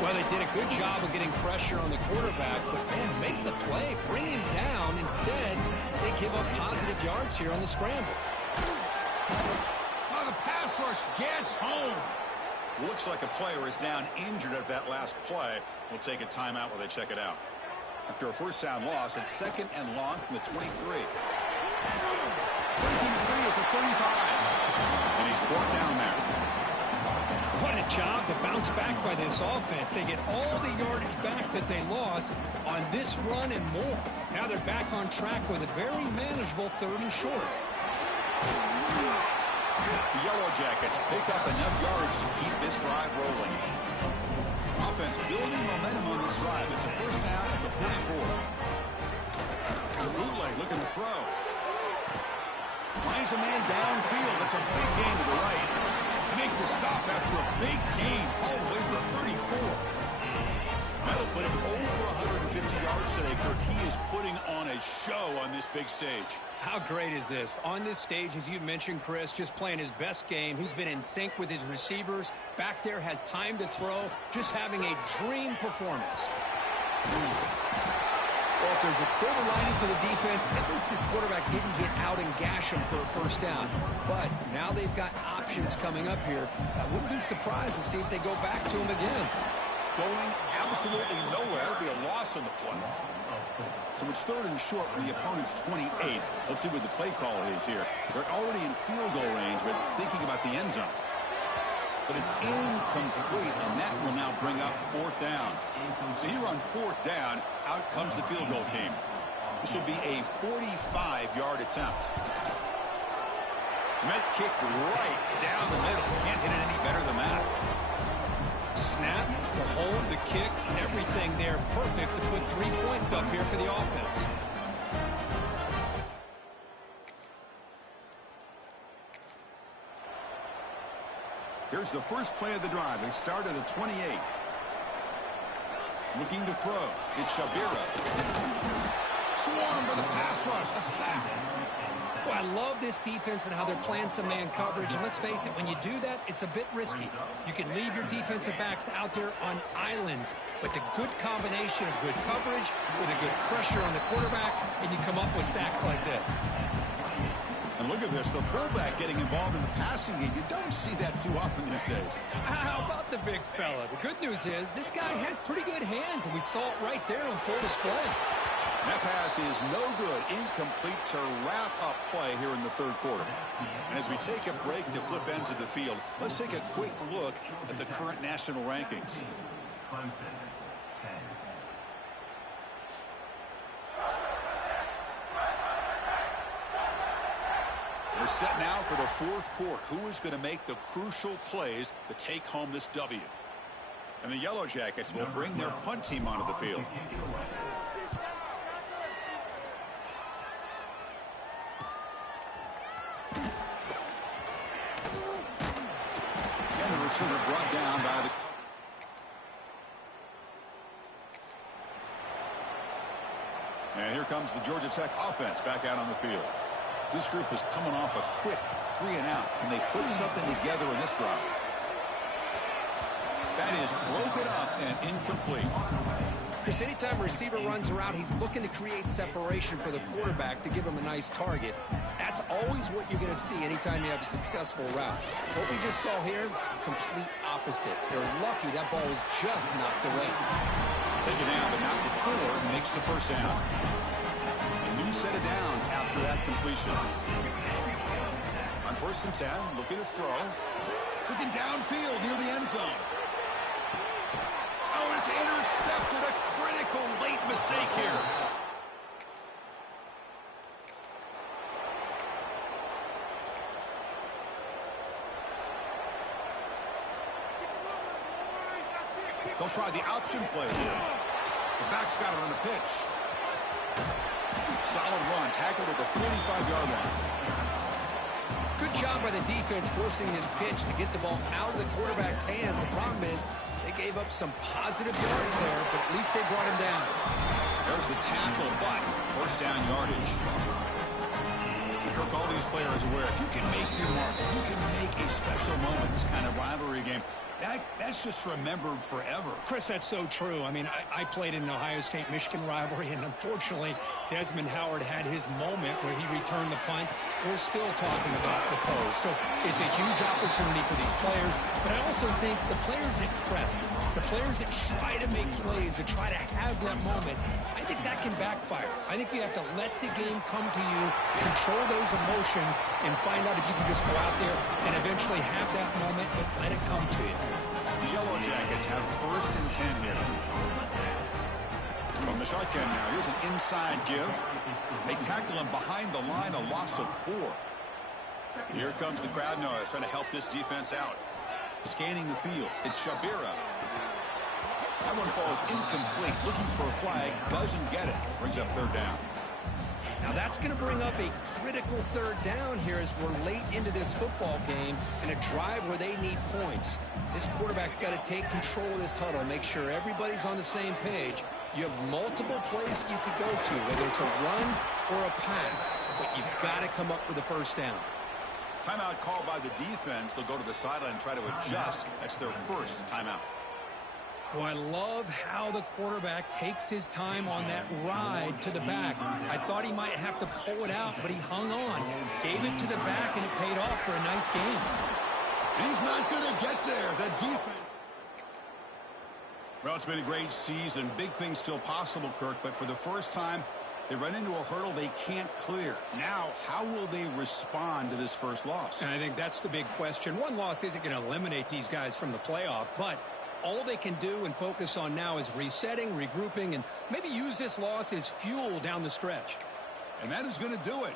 Well, they did a good job of getting pressure on the quarterback, but man, make the play, bring him down. Instead, they give up positive yards here on the scramble. Oh, the pass rush gets home. Looks like a player is down injured at that last play. We'll take a timeout while they check it out. After a first down loss, it's 2nd and long from the 23. Breaking free at the 35. And he's brought down there. What a job to bounce back by this offense. They get all the yardage back that they lost on this run and more. Now they're back on track with a very manageable 3rd and short. The Yellow Jackets pick up enough yards to keep this drive rolling. Offense building momentum on this drive. It's a first down at the 44. It's a bootleg looking to throw. Finds a man downfield. That's a big gain to the right. They make the stop after a big gain all the way to the 34. That'll put him over 150 yards today, Kirk. He is putting on a show on this big stage. How great is this? On this stage, as you mentioned, Chris, just playing his best game. He's been in sync with his receivers. Back there, has time to throw. Just having a dream performance. Well, if there's a silver lining for the defense, at least this quarterback didn't get out and gash him for a first down. But now they've got options coming up here. I wouldn't be surprised to see if they go back to him again. Going absolutely nowhere. It'll be a loss on the play. So it's 3rd and short from the opponent's 28. Let's see what the play call is here. They're already in field goal range, but thinking about the end zone. But it's incomplete, and that will now bring up 4th down. So here on 4th down, out comes the field goal team. This will be a 45-yard attempt. Met kick right down the middle. Can't hit it any better than that. Snap, the hold, the kick, everything there perfect to put 3 points up here for the offense. Here's the first play of the drive. They start at the 28. Looking to throw. It's Shabira. Swarmed by the pass rush. A sack. Well, I love this defense and how they're playing some man coverage. And let's face it, when you do that, it's a bit risky. You can leave your defensive backs out there on islands. But the good combination of good coverage with a good pressure on the quarterback, and you come up with sacks like this. And Look at this, the fullback getting involved in the passing game. You don't see that too often these days. How about the big fella? The good news is this guy has pretty good hands, and we saw it right there on full display. That pass is no good. Incomplete to wrap up play here in the third quarter. And as we take a break to flip ends of the field, let's take a quick look at the current national rankings. Clemson, 10. We're set now for the fourth quarter. Who is going to make the crucial plays to take home this W? And the Yellow Jackets will bring their punt team onto the field. And the returner brought down by the... And here comes the Georgia Tech offense back out on the field. This group is coming off a quick 3-and-out. Can they put something together in this drive? That is broken up and incomplete. Chris, anytime a receiver runs around, he's looking to create separation for the quarterback to give him a nice target. That's always what you're going to see anytime you have a successful route. What we just saw here, complete opposite. They're lucky that ball was just knocked away. Take it down, but not before it makes the first down. A new set of downs after that completion. On 1st and 10, looking to throw. Looking downfield near the end zone. Oh, it's intercepted. A critical late mistake here. They'll try the option play here. The back's got it on the pitch. Solid run, tackled at the 45-yard line. Good job by the defense forcing this pitch to get the ball out of the quarterback's hands. The problem is they gave up some positive yards there, but at least they brought him down. There's the tackle, but first down yardage. Kirk, all these players aware, if you can make your mark, if you can make a special moment, this kind of rivalry game, that's just remembered forever. Chris, that's so true. I mean, I played in an Ohio State-Michigan rivalry, and unfortunately, Desmond Howard had his moment where he returned the punt. We're still talking about the pose. So it's a huge opportunity for these players, but I also think the players that press, the players that try to make plays, that try to have that moment, I think that can backfire. I think you have to let the game come to you, control those emotions, and find out if you can just go out there and eventually have that moment, but let it come to you. The Yellow Jackets have 1st and 10 here. From the shotgun now, here's an inside give. They tackle him behind the line, a loss of 4. Here comes the crowd noise, trying to help this defense out. Scanning the field, it's Shabira. That one falls incomplete, looking for a flag, doesn't get it. Brings up 3rd down. Now that's going to bring up a critical 3rd down here as we're late into this football game in a drive where they need points. This quarterback's got to take control of this huddle, make sure everybody's on the same page. You have multiple plays that you could go to, whether it's a run or a pass, but you've got to come up with a 1st down. Timeout called by the defense. They'll go to the sideline and try to adjust. That's their 1st timeout. Oh, I love how the quarterback takes his time on that ride to the back. I thought he might have to pull it out, but he hung on, gave it to the back, and it paid off for a nice game. And he's not going to get there. The defense. Well, it's been a great season. Big things still possible, Kirk, but for the first time, they run into a hurdle they can't clear. Now, how will they respond to this first loss? And I think that's the big question. One loss isn't going to eliminate these guys from the playoff, but all they can do and focus on now is resetting, regrouping, and maybe use this loss as fuel down the stretch. And that is going to do it.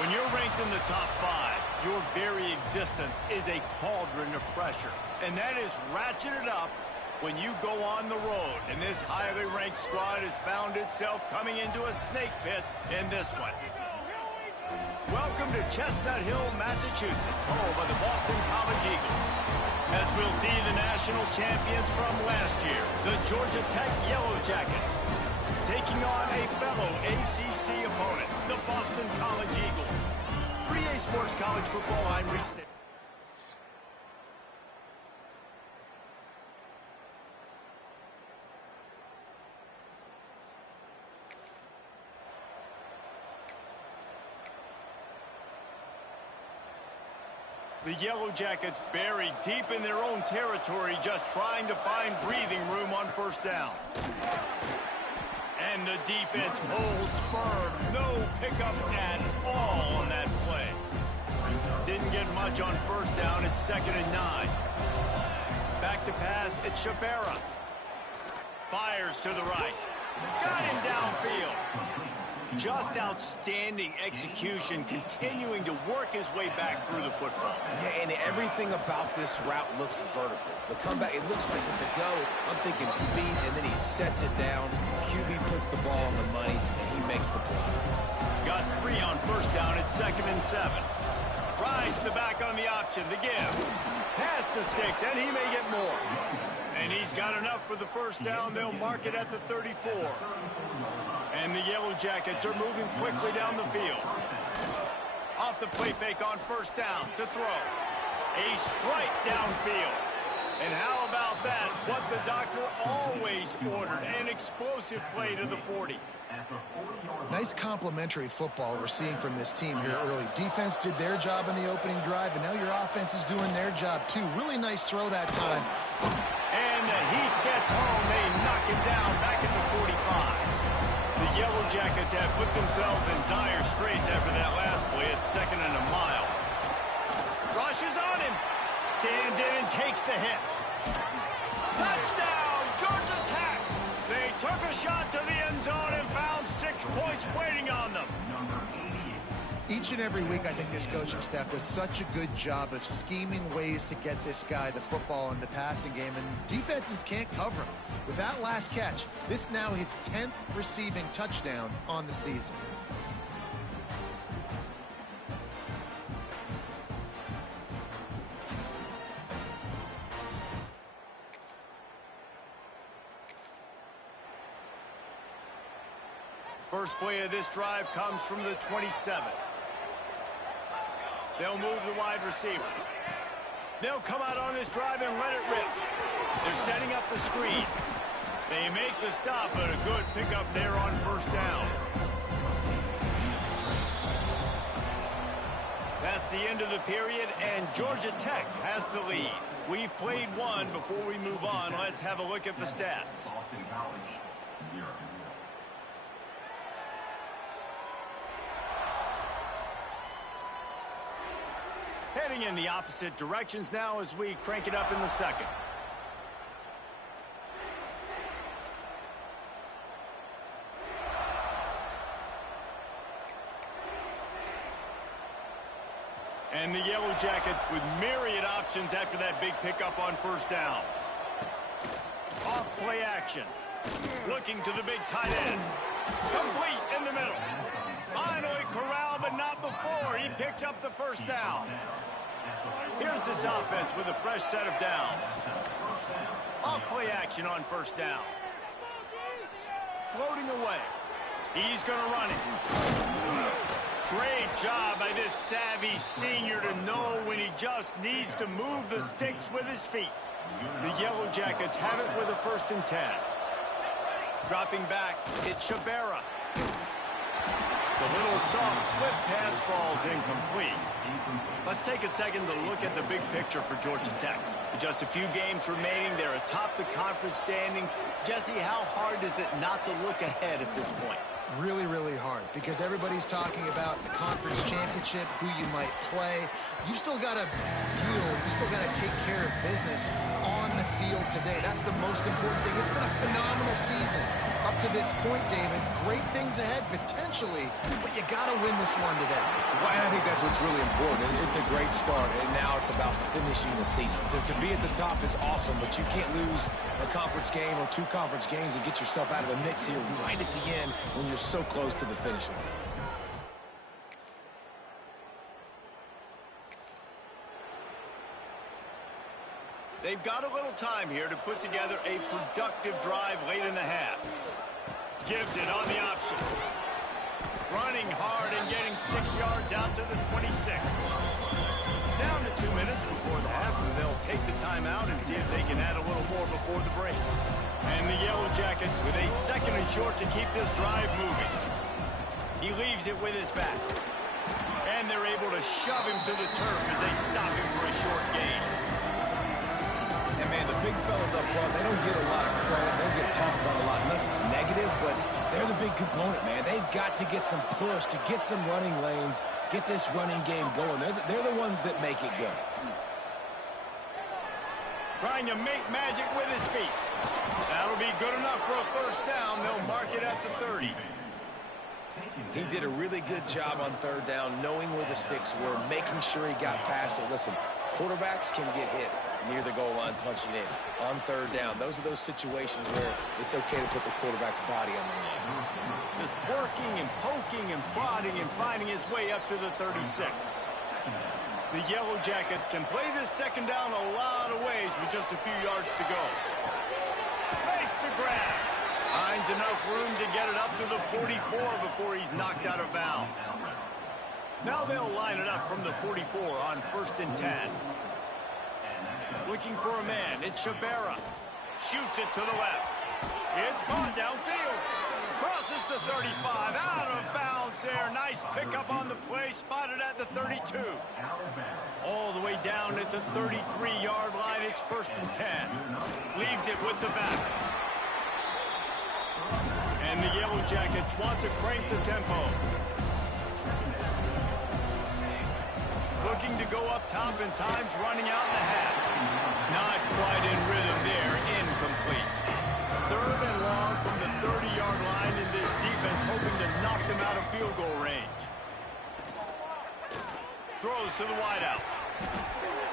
When you're ranked in the top 5, your very existence is a cauldron of pressure. And that is ratcheted up when you go on the road. And this highly ranked squad has found itself coming into a snake pit in this one. Welcome to Chestnut Hill, Massachusetts, home of the Boston College Eagles. As we'll see the national champions from last year, the Georgia Tech Yellow Jackets, taking on a fellow ACC opponent, the Boston College Eagles. For EA Sports College Football, I'm Reese. The Yellow Jackets buried deep in their own territory, just trying to find breathing room on first down. And the defense holds firm. No pickup at all on that play. Didn't get much on first down. It's 2nd and 9. Back to pass. It's Shabera. Fires to the right. Got him downfield. Just outstanding execution, continuing to work his way back through the football. Yeah, and everything about this route looks vertical. The comeback, it looks like it's a go. I'm thinking speed, and then he sets it down. QB puts the ball on the money, and he makes the play. Got 3 on first down. It's 2nd and 7. Rides the back on the option. The give. Pass to Sticks, and he may get more. And he's got enough for the first down. They'll mark it at the 34. And the Yellow Jackets are moving quickly down the field. Off the play fake on first down to throw. A strike downfield. And how about that? What the doctor always ordered. An explosive play to the 40. Nice complementary football we're seeing from this team here early. Defense did their job in the opening drive, and now your offense is doing their job too. Really nice throw that time. And the heat gets home. They knock him down back at the 45. The Yellow Jackets have put themselves in dire straits after that last play. It's 2nd and a mile. Rushes on him. Stands in and takes the hit. Touchdown, Georgia Tech. They took a shot to the end zone and found 6 points waiting on them. Each and every week, I think this coaching staff does such a good job of scheming ways to get this guy the football in the passing game, and defenses can't cover him. With that last catch, this now his 10th receiving touchdown on the season. First play of this drive comes from the 27. They'll move the wide receiver. They'll come out on this drive and let it rip. They're setting up the screen. They make the stop, but a good pickup there on first down. That's the end of the period, and Georgia Tech has the lead. We've played one. Before we move on, let's have a look at the stats. Boston College, 0. Heading in the opposite directions now as we crank it up in the second. And the Yellow Jackets with myriad options after that big pickup on first down. Off play action. Looking to the big tight end. Complete in the middle. Finally corralled, but not before. He picked up the first down. Here's this offense with a fresh set of downs. Off play action on first down. Floating away. He's going to run it. Great job by this savvy senior to know when he just needs to move the sticks with his feet. The Yellow Jackets have it with a 1st and 10. Dropping back, it's Shabera. The little soft flip pass falls incomplete. Let's take a second to look at the big picture for Georgia Tech. With just a few games remaining, they're atop the conference standings. Jesse, how hard is it not to look ahead at this point? really, really hard because everybody's talking about the conference championship, who you might play. You still got to deal, you still got to take care of business on the field today. That's the most important thing. It's been a phenomenal season up to this point, David. Great things ahead, potentially, but you got to win this one today. Well, and I think that's what's really important. It's a great start, and now it's about finishing the season. To be at the top is awesome, but you can't lose a conference game or 2 conference games and get yourself out of the mix here right at the end when you're so close to the finish line. They've got a little time here to put together a productive drive late in the half. Gives it on the option. Running hard and getting 6 yards out to the 26. Down to 2 minutes before the half, and they'll take the timeout and see if they can add a little more before the break. And the Yellow Jackets with a 2nd and short to keep this drive moving. He leaves it with his back. And they're able to shove him to the turf as they stop him for a short gain. And, man, the big fellas up front, they don't get a lot of credit. They don't get talked about a lot unless it's negative, but they're the big component, man. They've got to get some push, to get some running lanes, get this running game going. They're the ones that make it go. Trying to make magic with his feet. That'll be good enough for a first down. They'll mark it at the 30. He did a really good job on 3rd down, knowing where the sticks were, making sure he got past it. Listen, quarterbacks can get hit near the goal line punching in. On 3rd down, those are those situations where it's okay to put the quarterback's body on the line. Just working and poking and prodding and finding his way up to the 36. The Yellow Jackets can play this 2nd down a lot of ways with just a few yards to go. Makes the grab. Finds enough room to get it up to the 44 before he's knocked out of bounds. Now they'll line it up from the 44 on 1st and 10. Looking for a man. It's Shabera. Shoots it to the left. It's caught downfield. Crosses the 35. Out of bounds there. Nice pickup on the play. Spotted at the 32. All the way down at the 33-yard line. It's 1st and 10. Leaves it with the back. And the Yellow Jackets want to crank the tempo. Looking to go up top in times, running out in the half. Not quite in rhythm there, incomplete. 3rd and long from the 30-yard line, in this defense hoping to knock them out of field goal range. Throws to the wideout.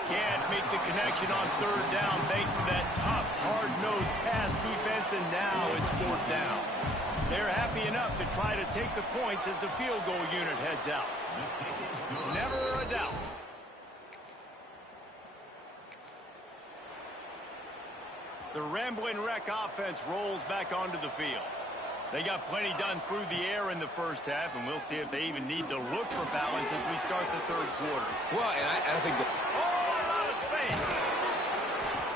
Can't make the connection on 3rd down thanks to that tough, hard-nosed pass defense, and now it's 4th down. They're happy enough to try to take the points as the field goal unit heads out. Never a doubt. The Ramblin' Wreck offense rolls back onto the field. They got plenty done through the air in the 1st half, and we'll see if they even need to look for balance as we start the 3rd quarter. Well, and I think that... Oh, a lot of space.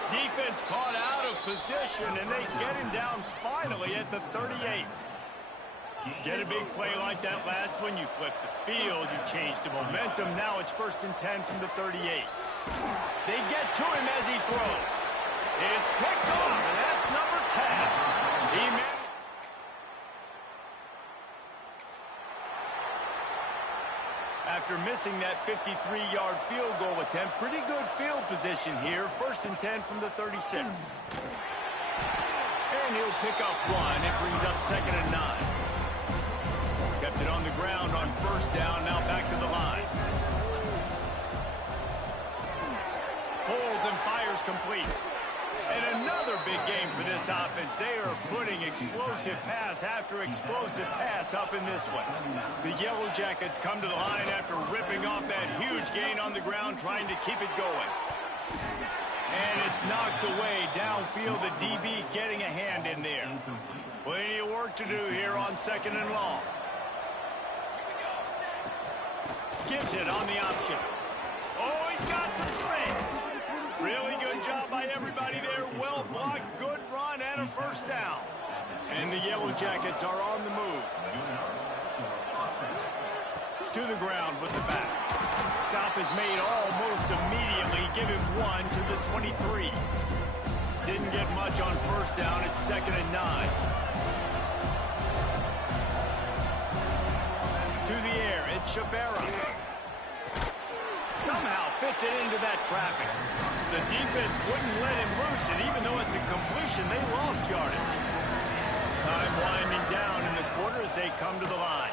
Defense caught out of position, and they get him down finally at the 38. Get a big play like that last one, you flip the field, you change the momentum. Now it's 1st and 10 from the 38. They get to him as he throws. It's picked off, and that's number 10. He managed. After missing that 53-yard field goal attempt, pretty good field position here. 1st and 10 from the 36. And he'll pick up 1. It brings up 2nd and 9. Kept it on the ground on 1st down, now back to the line. Pulls and fires complete. And another big game for this offense. They are putting explosive pass after explosive pass up in this one. The Yellow Jackets come to the line after ripping off that huge gain on the ground, trying to keep it going. And it's knocked away downfield. The DB getting a hand in there. Plenty of work to do here on 2nd and long. Gives it on the option. Oh, he's got some space. Really good job by everybody there. Well blocked, good run, and a 1st down. And the Yellow Jackets are on the move. To the ground with the back. Stop is made almost immediately. Give him 1 to the 23. Didn't get much on 1st down. It's 2nd and 9. It's Shabera. Somehow fits it into that traffic. The defense wouldn't let him loose, and even though it's a completion, they lost yardage. Time winding down in the quarter as they come to the line.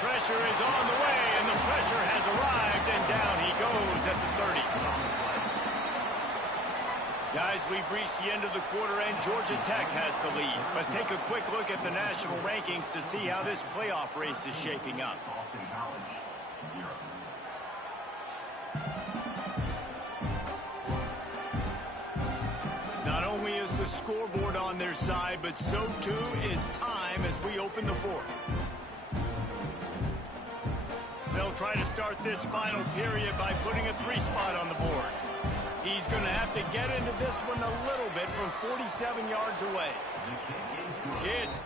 Pressure is on the way, and the pressure has arrived, and down he goes at the 30. Guys, we've reached the end of the quarter, and Georgia Tech has the lead. Let's take a quick look at the national rankings to see how this playoff race is shaping up. Boston College, 0. Not only is the scoreboard on their side, but so too is time as we open the fourth. They'll try to start this final period by putting a 3-spot on the board. He's going to have to get into this one a little bit from 47 yards away. It's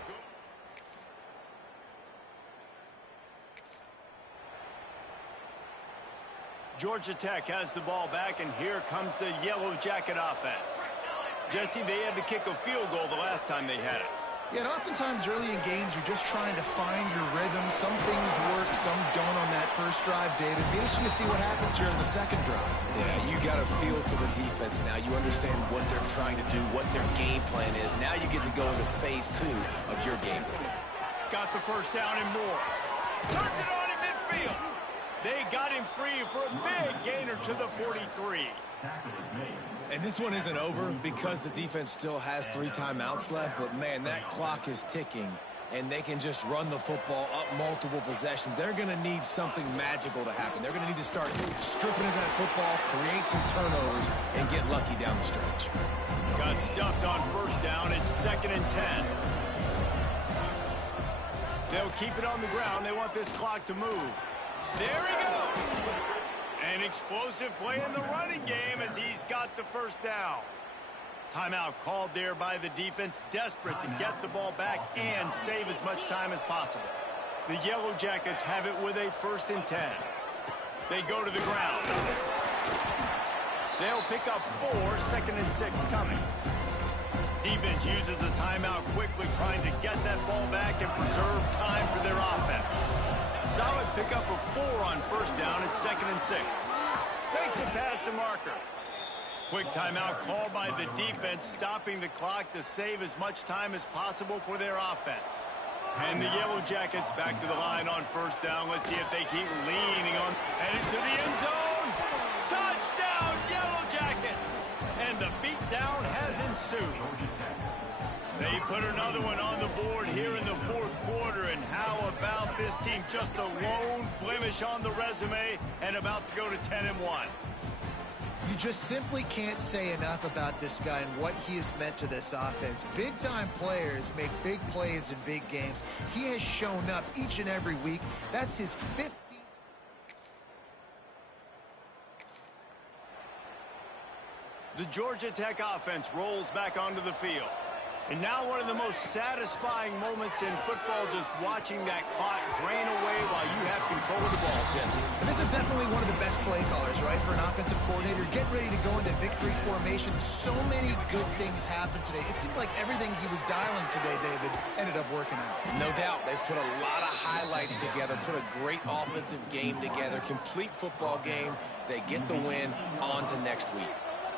Georgia Tech has the ball back, and here comes the Yellow Jacket offense. Jesse, they had to kick a field goal the last time they had it. Yeah, and oftentimes early in games, you're just trying to find your rhythm. Some things work, some don't on that first drive, David. Be interesting to see what happens here in the second drive. Yeah, you got a feel for the defense now. You understand what they're trying to do, what their game plan is. Now you get to go into phase 2 of your game plan. Got the first down and more. Turns it on in midfield. They got him free for a big gainer to the 43. Tackle is made. And this one isn't over because the defense still has 3 timeouts left. But, man, that clock is ticking, and they can just run the football up multiple possessions. They're going to need something magical to happen. They're going to need to start stripping into that football, create some turnovers, and get lucky down the stretch. Got stuffed on first down. It's 2nd and 10. They'll keep it on the ground. They want this clock to move. There he goes. An explosive play in the running game as he's got the first down. Timeout called there by the defense, desperate to get the ball back and save as much time as possible. The Yellow Jackets have it with a 1st and 10. They go to the ground. They'll pick up 4, 2nd and 6 coming. Defense uses a timeout quickly, trying to get that ball back and preserve time for their offense. Solid pickup of 4 on first down at 2nd and 6. Makes it past the marker. Quick timeout called by the defense, stopping the clock to save as much time as possible for their offense. And the Yellow Jackets back to the line on first down. Let's see if they keep leaning on. Headed to the end zone. Touchdown, Yellow Jackets! And the beatdown has ensued. They put another one on the board here in the 4th quarter, and how about this team? Just a lone blemish on the resume and about to go to 10-1. You just simply can't say enough about this guy and what he has meant to this offense. Big-time players make big plays in big games. He has shown up each and every week. That's his 15th. The Georgia Tech offense rolls back onto the field. And now one of the most satisfying moments in football, just watching that clock drain away while you have control of the ball, Jesse. And this is definitely one of the best play callers, right, for an offensive coordinator. Get ready to go into victory formation. So many good things happened today. It seemed like everything he was dialing today, David, ended up working out. No doubt. They've put a lot of highlights together, put a great offensive game together, complete football game. They get the win. On to next week.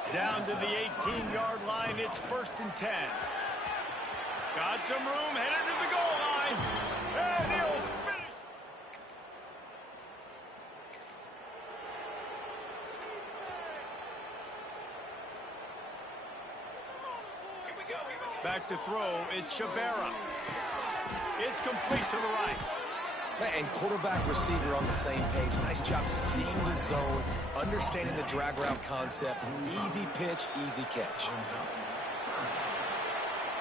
Down to the 18-yard line, it's 1st and 10. Got some room, headed to the goal line, and he'll finish. Back to throw, it's Shabera. It's complete to the right. And quarterback receiver on the same page. Nice job seeing the zone, understanding the drag route concept. Easy pitch, easy catch.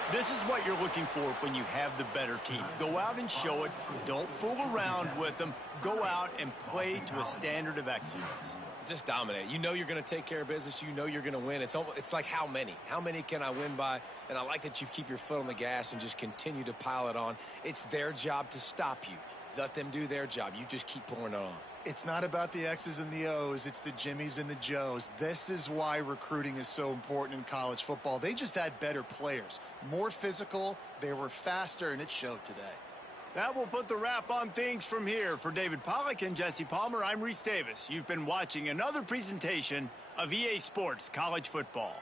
This is what you're looking for when you have the better team. Go out and show it. Don't fool around with them. Go out and play to a standard of excellence. Just dominate. You know you're going to take care of business. You know you're going to win. It's like how many? How many can I win by? And I like that you keep your foot on the gas and just continue to pile it on. It's their job to stop you. Let them do their job. You just keep pouring it on. It's not about the X's and the O's. It's the Jimmies and the Joes. This is why recruiting is so important in college football. They just had better players, more physical. They were faster, and it showed today. That will put the wrap on things from here. For David Pollack and Jesse Palmer, I'm Reese Davis. You've been watching another presentation of EA Sports College Football.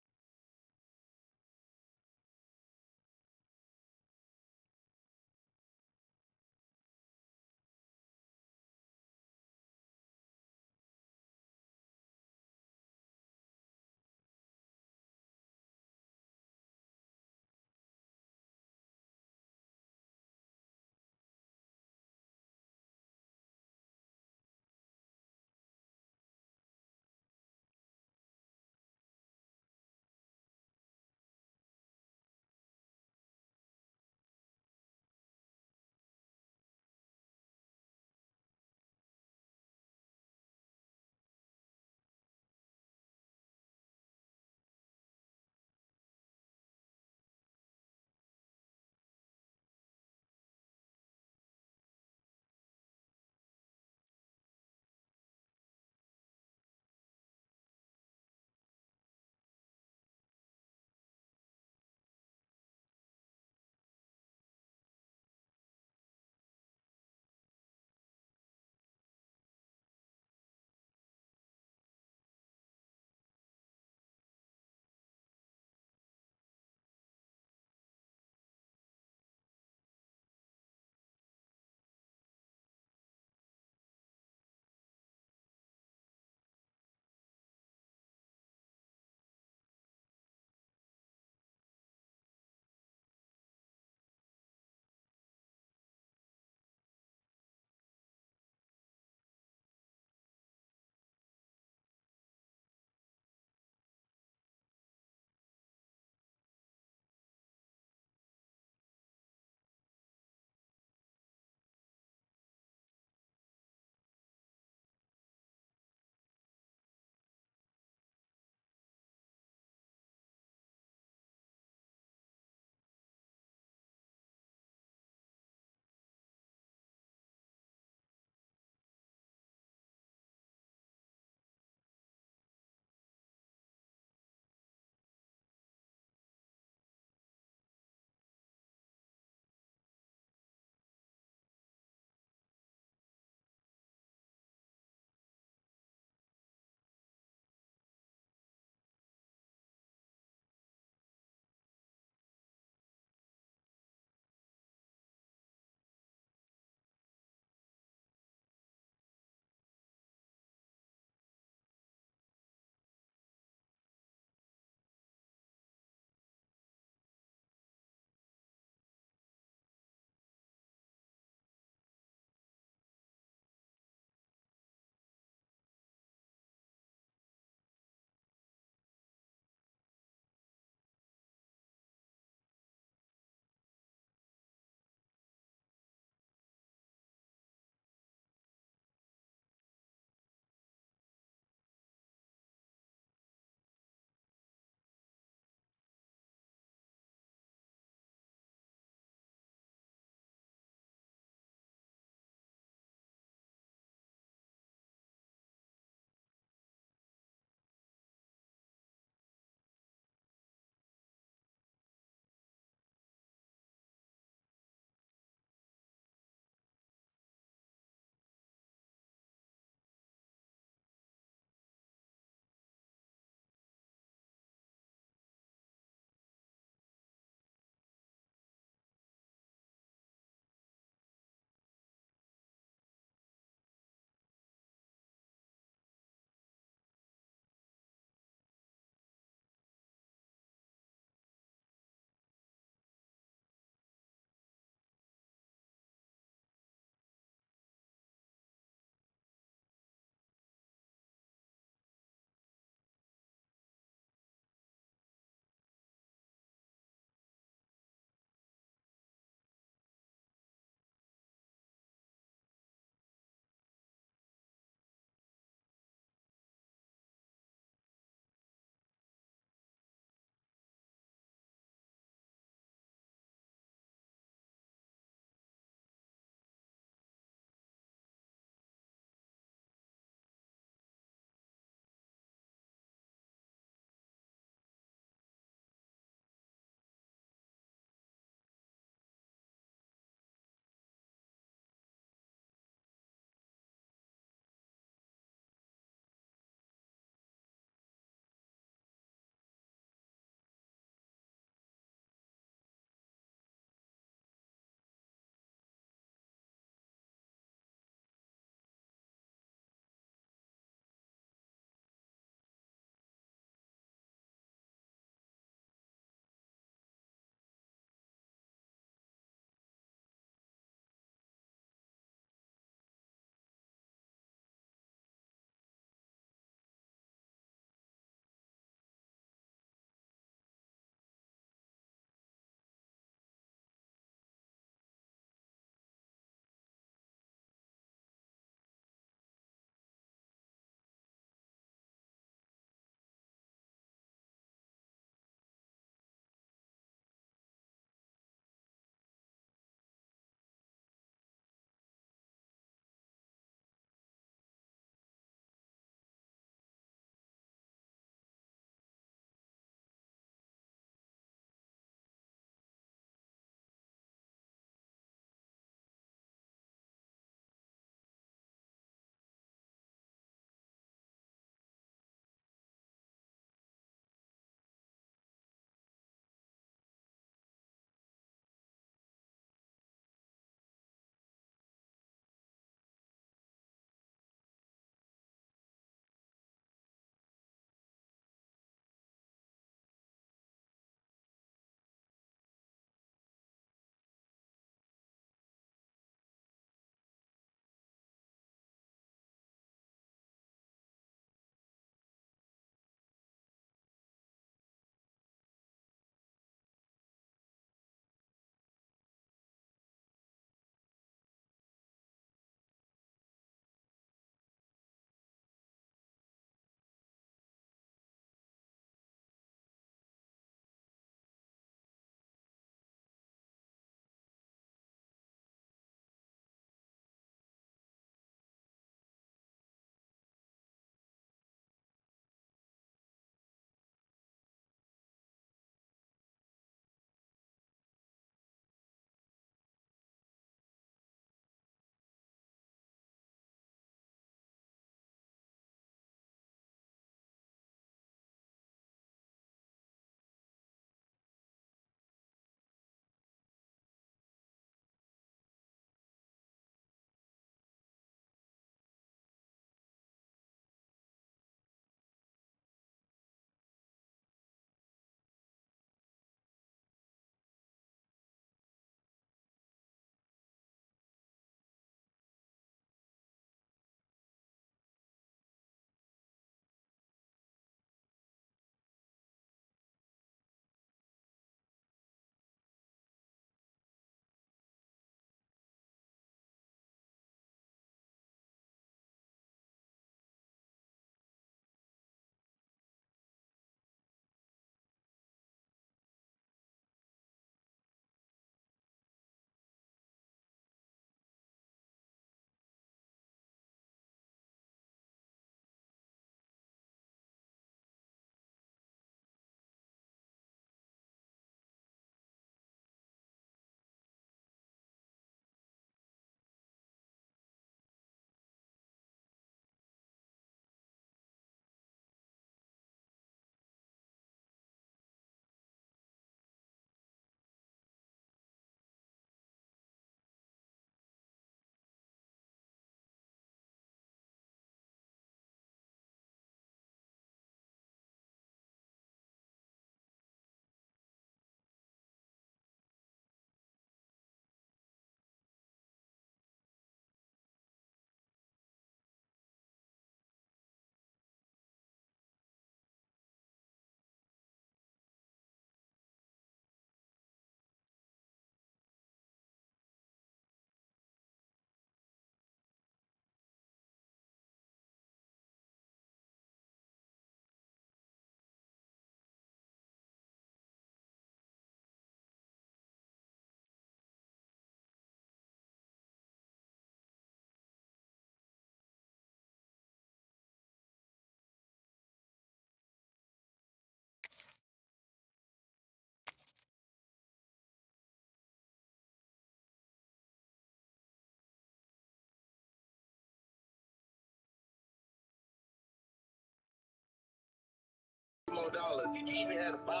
$4. You can't even have a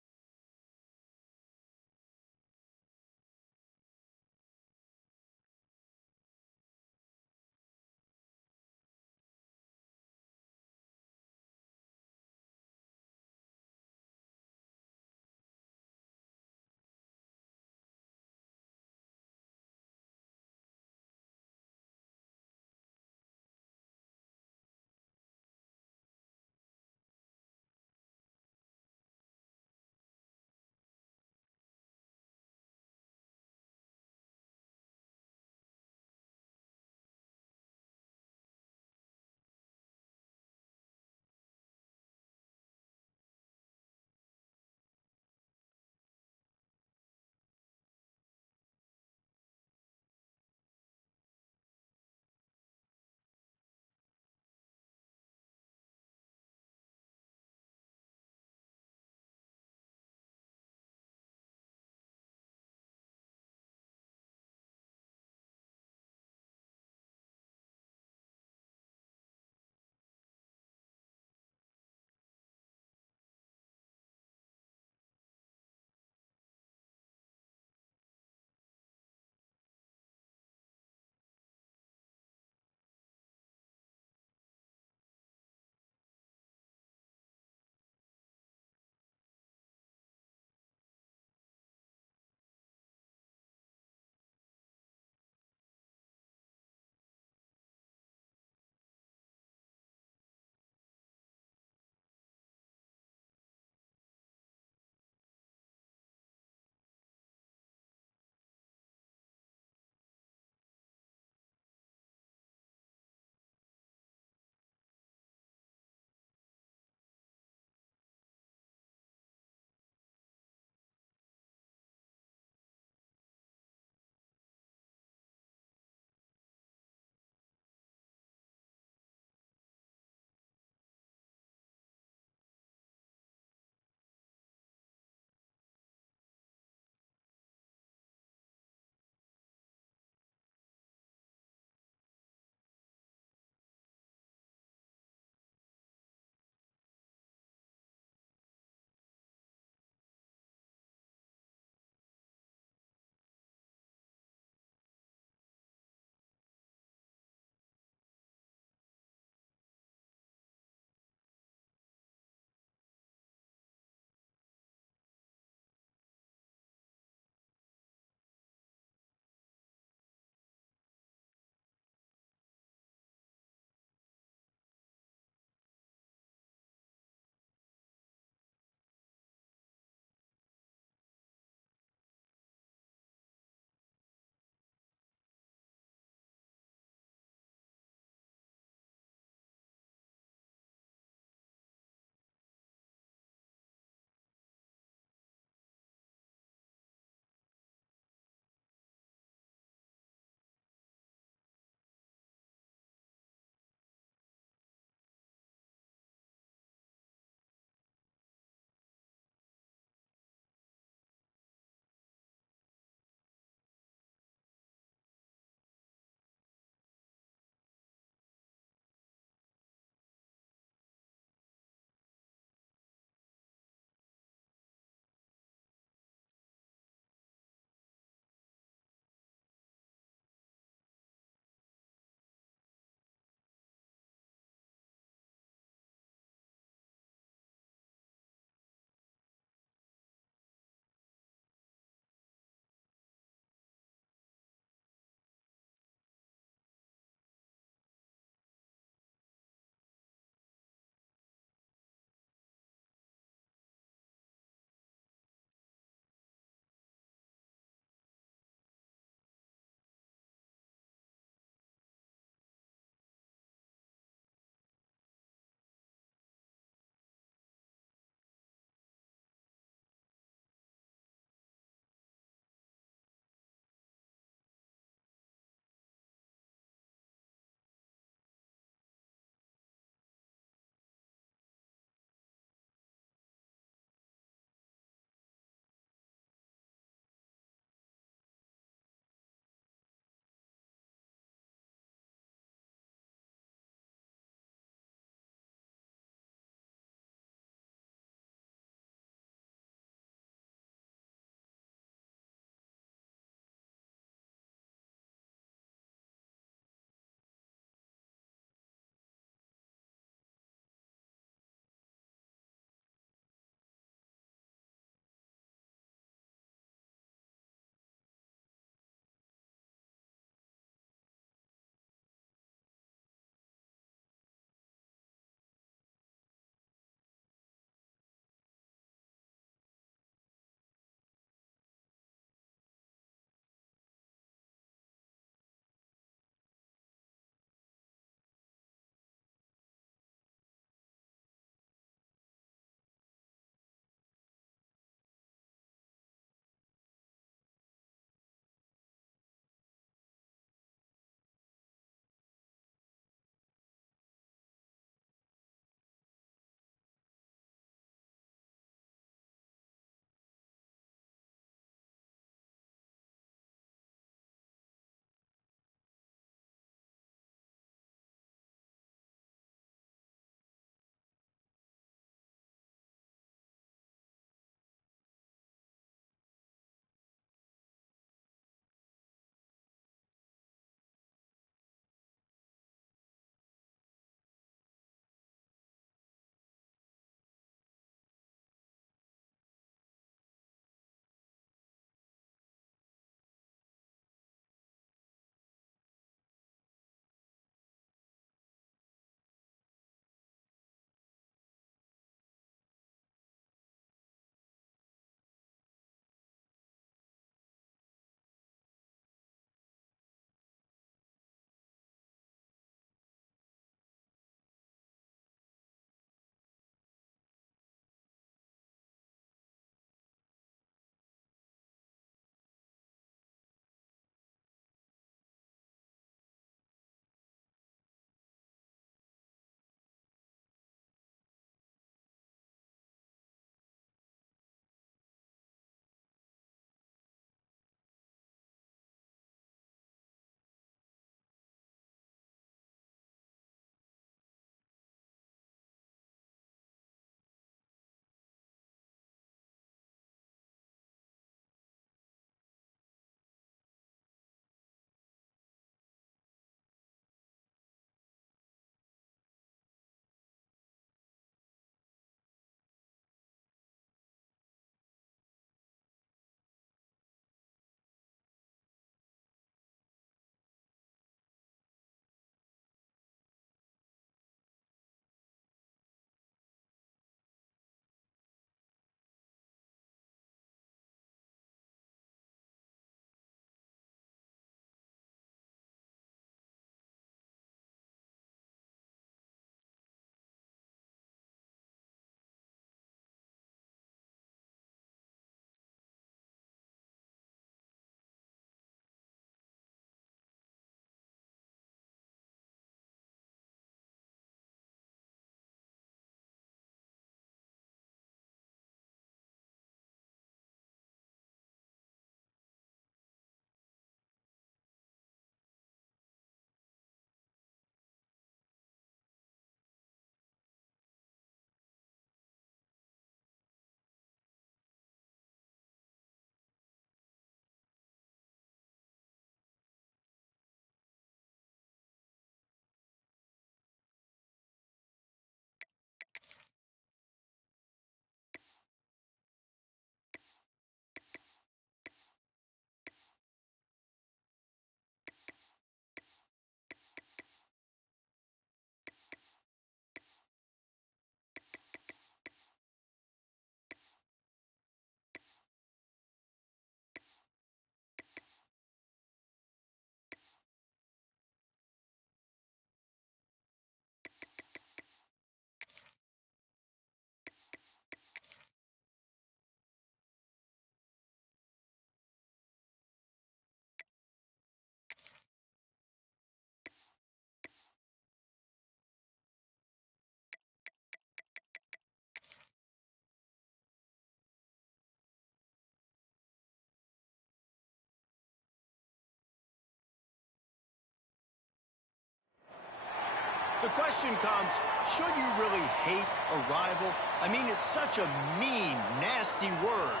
The question comes, should you really hate a rival? I mean, it's such a mean, nasty word.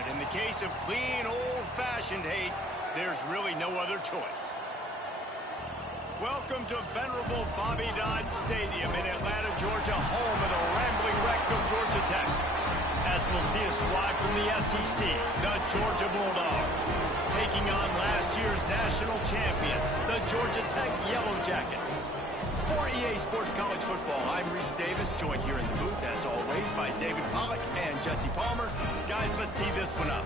But in the case of clean, old-fashioned hate, there's really no other choice. Welcome to venerable Bobby Dodd Stadium in Atlanta, Georgia, home of the rambling wreck of Georgia Tech. As we'll see a squad from the SEC, the Georgia Bulldogs, taking on last year's national champions, the Georgia Tech Yellow Jackets. For EA Sports College Football, I'm Reese Davis, joined here in the booth, as always, by David Pollack and Jesse Palmer. Guys, let's tee this one up.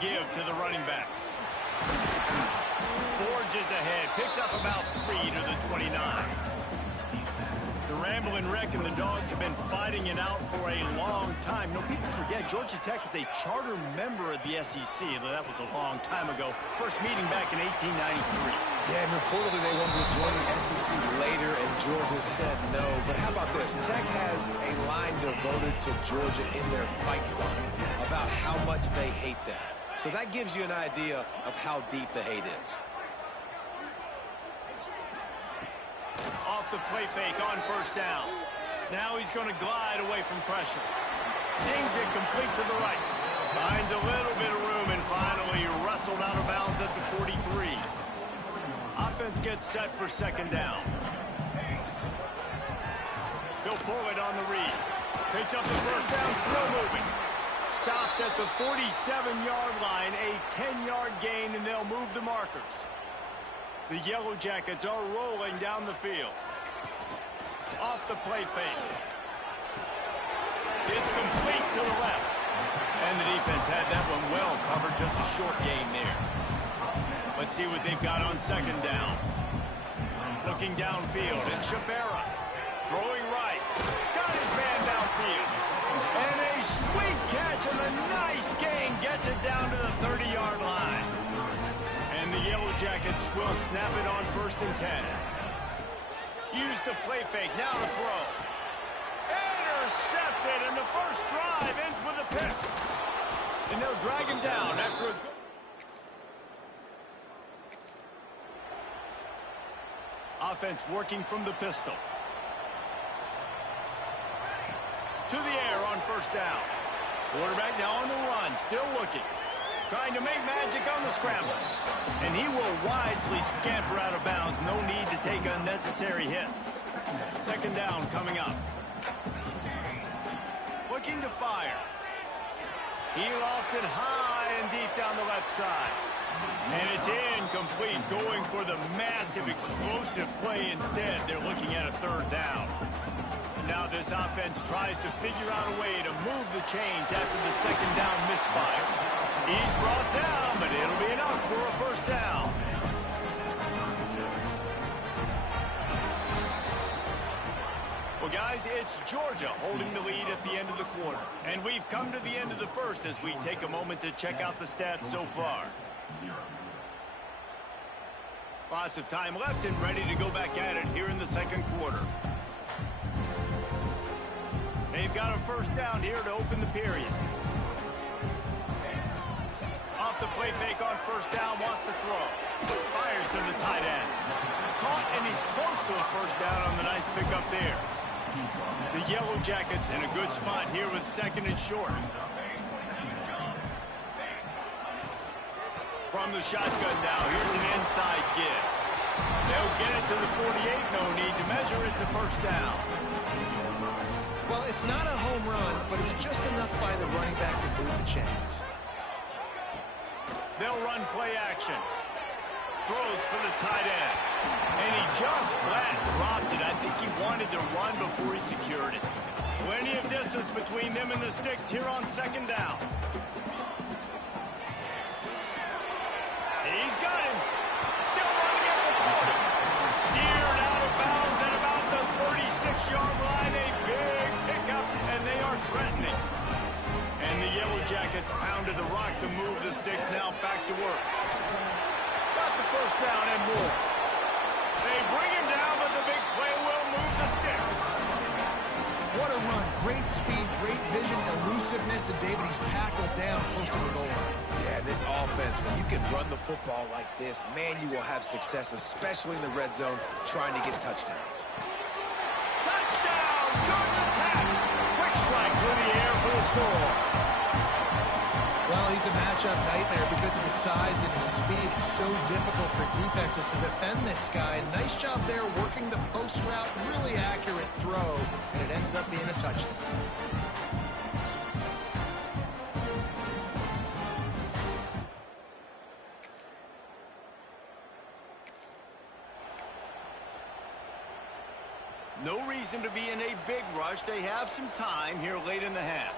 Give to the running back. Forges ahead. Picks up about 3 to the 29. The Ramblin' Wreck and the Dogs have been fighting it out for a long time. You know, people forget Georgia Tech is a charter member of the SEC, though that was a long time ago. First meeting back in 1893. Yeah, and reportedly they wanted to join the SEC later, and Georgia said no. But how about this? Tech has a line devoted to Georgia in their fight song about how much they hate them. So that gives you an idea of how deep the hate is. Off the play fake on first down. Now he's going to glide away from pressure. Zings it complete to the right. Finds a little bit of room and finally wrestled out of bounds at the 43. Offense gets set for second down. He'll pull it on the read. Picks up the first down, still moving. Stopped at the 47-yard line, a 10-yard gain, and they'll move the markers. The Yellow Jackets are rolling down the field. Off the play fake. It's complete to the left. And the defense had that one well covered, just a short gain there. Let's see what they've got on second down. Looking downfield, it's Shabera. Throwing right. Got his man downfield. And a sweet catch and a nice gain gets it down to the 30-yard line. And the Yellow Jackets will snap it on 1st and 10. Use the play fake, now to throw. Intercepted, and the first drive ends with a pick. And they'll drag him down after a good... Offense working from the pistol. To the air on first down. Quarterback now on the run, still looking. Trying to make magic on the scramble. And he will wisely scamper out of bounds. No need to take unnecessary hits. Second down coming up. Looking to fire. He lofted high and deep down the left side. And it's incomplete, going for the massive explosive play instead. They're looking at a third down. Now this offense tries to figure out a way to move the chains after the second down misfire. He's brought down, but it'll be enough for a first down. Well, guys, it's Georgia holding the lead at the end of the quarter. And we've come to the end of the first as we take a moment to check out the stats so far. Lots of time left and ready to go back at it here in the second quarter. They've got a first down here to open the period. Off the play fake on first down, wants to throw. Fires to the tight end. Caught, and he's close to a first down on the nice pickup there. The Yellow Jackets in a good spot here with second and short. From the shotgun now, here's an inside give. They'll get it to the 48, no need to measure, it's a first down. Well, it's not a home run, but it's just enough by the running back to move the chains. They'll run play action. Throws for the tight end. And he just flat dropped it. I think he wanted to run before he secured it. Plenty of distance between them and the sticks here on second down. Great speed, great vision, elusiveness, and David, he's tackled down close to the goal line. Yeah, this offense, when you can run the football like this, man, you will have success, especially in the red zone, trying to get touchdowns. Touchdown! Georgia Tech! Quick strike through the air for the score. Well, he's a matchup nightmare because of his size and his speed. It's so difficult for defenses to defend this guy. Nice job there working the post route. Really accurate throw, and it ends up being a touchdown. No reason to be in a big rush. They have some time here late in the half.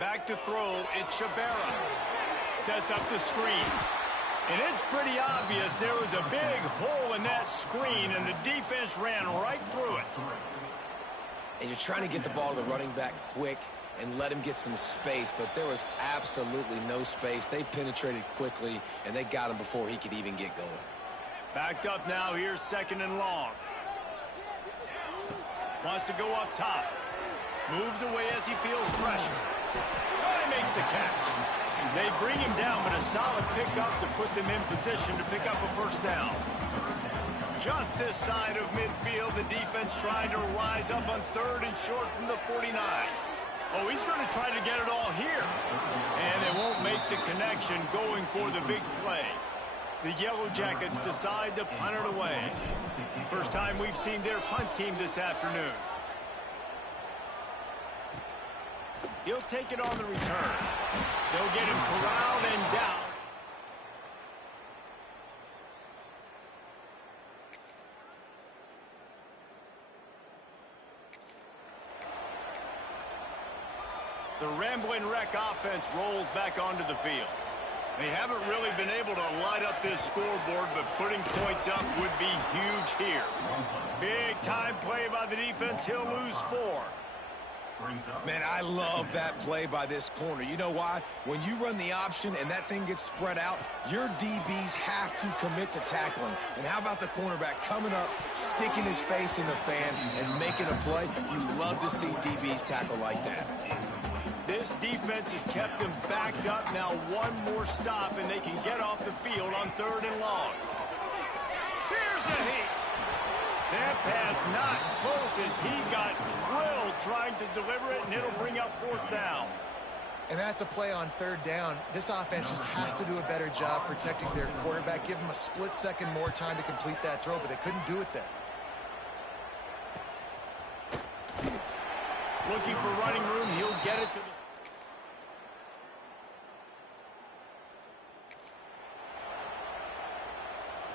Back to throw, it's Shabera. Sets up the screen. And it's pretty obvious there was a big hole in that screen, and the defense ran right through it. And you're trying to get the ball to the running back quick and let him get some space, but there was absolutely no space. They penetrated quickly, and they got him before he could even get going. Backed up now, here's 2nd and long. Wants to go up top. Moves away as he feels pressure. He makes the catch. They bring him down, but a solid pickup to put them in position to pick up a first down. Just this side of midfield, the defense trying to rise up on 3rd and short from the 49. Oh, he's going to try to get it all here. And they won't make the connection going for the big play. The Yellow Jackets decide to punt it away. First time we've seen their punt team this afternoon. He'll take it on the return. They'll get him corralled and down. The Rambling Wreck offense rolls back onto the field. They haven't really been able to light up this scoreboard, but putting points up would be huge here. Big time play by the defense. He'll lose 4. Man, I love that play by this corner. You know why? When you run the option and that thing gets spread out, your DBs have to commit to tackling. And how about the cornerback coming up, sticking his face in the fan, and making a play? You love to see DBs tackle like that. This defense has kept them backed up. Now one more stop, and they can get off the field on 3rd and long. Here's a hit. That pass not close as he got drilled trying to deliver it, and it'll bring up 4th down. And that's a play on 3rd down. This offense just has to do a better job protecting their quarterback. Give him a split second more time to complete that throw, but they couldn't do it there. Looking for running room, he'll get it to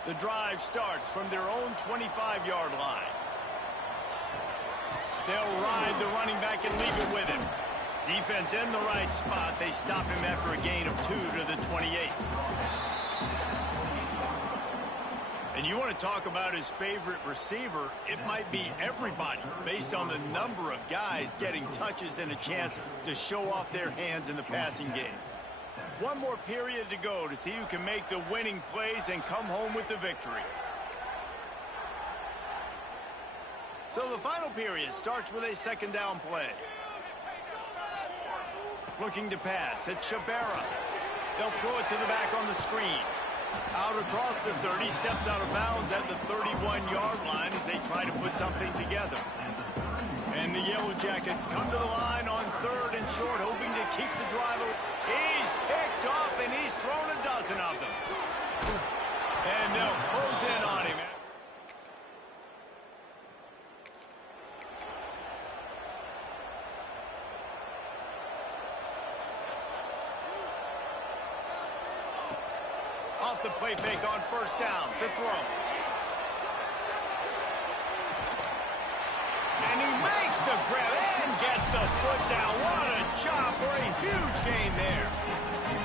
the drive starts from their own 25-yard line. They'll ride the running back and leave it with him. Defense in the right spot. They stop him after a gain of 2 to the 28. And you want to talk about his favorite receiver, it might be everybody based on the number of guys getting touches and a chance to show off their hands in the passing game. One more period to go to see who can make the winning plays and come home with the victory. So the final period starts with a 2nd down play. Looking to pass, it's Shabera. They'll throw it to the back on the screen. Out across the 30, steps out of bounds at the 31-yard line as they try to put something together. And the Yellow Jackets come to the line on 3rd and short, hoping to keep the drive. He's picked off, and he's thrown a dozen of them. And they'll close in off the play fake on first down to throw. And he makes the grab and gets the foot down. What a job for a huge gain there.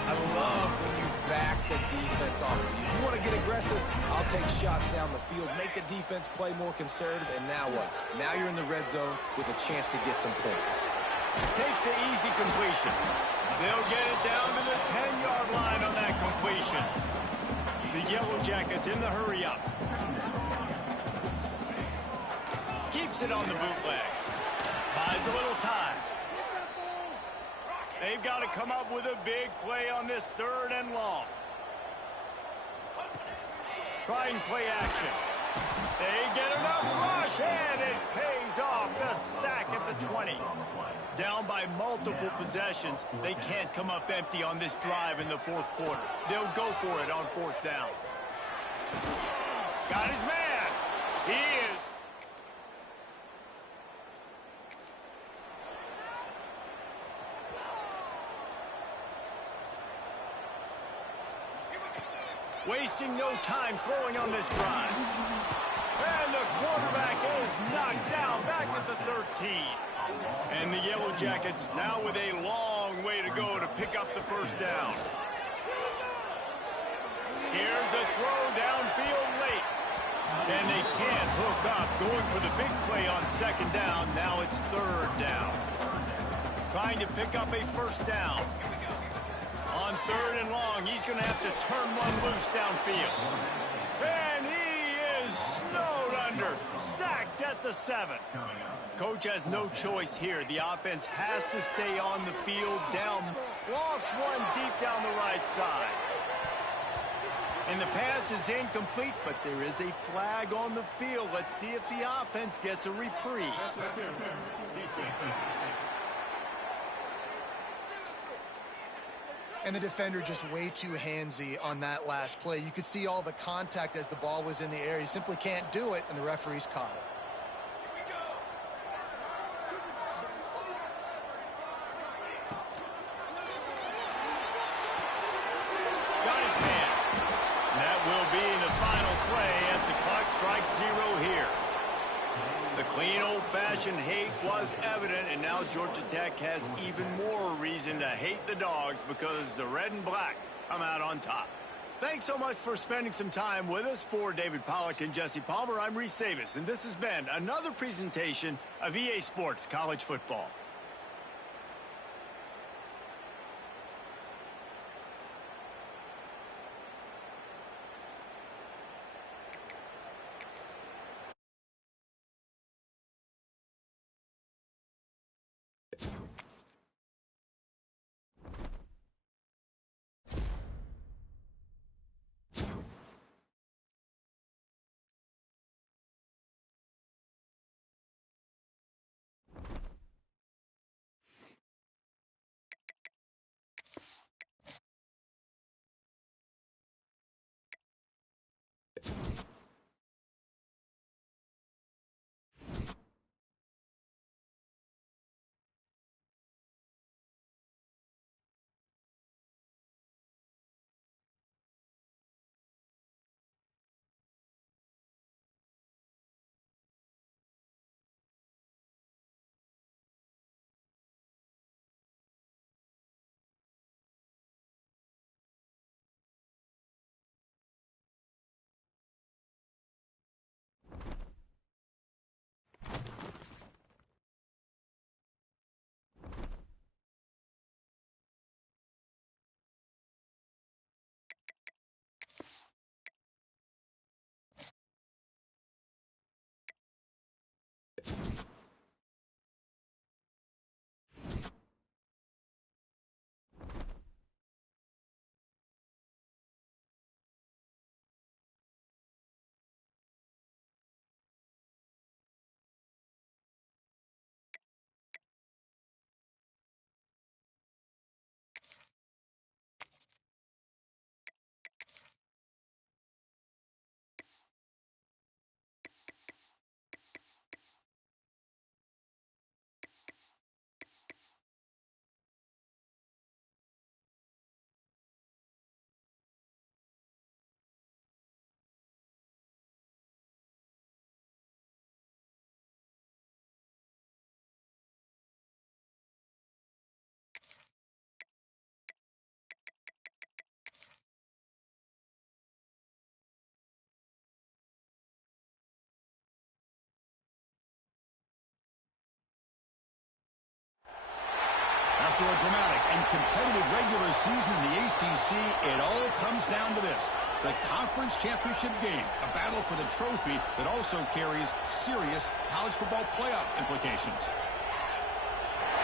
I love when you back the defense off of you. If you want to get aggressive, I'll take shots down the field, make the defense play more conservative, and now what? Now you're in the red zone with a chance to get some points. Takes the easy completion. They'll get it down to the 10-yard line on that completion. The Yellow Jackets in the hurry up. Keeps it on the bootleg. Buys a little time. They've got to come up with a big play on this 3rd and long. Trying play action. They get enough rush, and it pays off. The sack at the 20. Down by multiple possessions. They can't come up empty on this drive in the 4th quarter. They'll go for it on 4th down. Got his man. He is. Wasting no time throwing on this drive. And the quarterback is knocked down back at the 13. And the Yellow Jackets now with a long way to go to pick up the 1st down. Here's a throw downfield late. And they can't hook up. Going for the big play on 2nd down. Now it's 3rd down. Trying to pick up a 1st down. On 3rd and long, he's going to have to turn one loose downfield. And he is snowed under. Sacked at the 7. Coach has no choice here. The offense has to stay on the field down. Lost one deep down the right side. And the pass is incomplete, but there is a flag on the field. Let's see if the offense gets a reprieve. And the defender just way too handsy on that last play. You could see all the contact as the ball was in the air. He simply can't do it, and the referees caught it. Got his man. And that will be the final play as the clock strikes 0 here. The clean, old-fashioned hate was evident, and now Georgia Tech has even more reason to hate the Dogs because the red and black come out on top. Thanks so much for spending some time with us. For David Pollack and Jesse Palmer, I'm Reese Davis, and this has been another presentation of EA Sports College Football. After a dramatic and competitive regular season in the ACC, it all comes down to this. The conference championship game, a battle for the trophy that also carries serious college football playoff implications.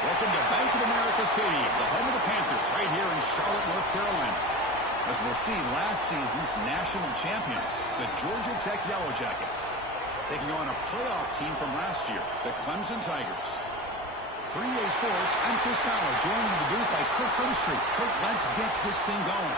Welcome to Bank of America Stadium, the home of the Panthers, right here in Charlotte, North Carolina. As we'll see, last season's national champions, the Georgia Tech Yellow Jackets, taking on a playoff team from last year, the Clemson Tigers. For EA Sports, I'm Chris Fowler, joined in the booth by Kirk Hermstreet. Kirk, let's get this thing going.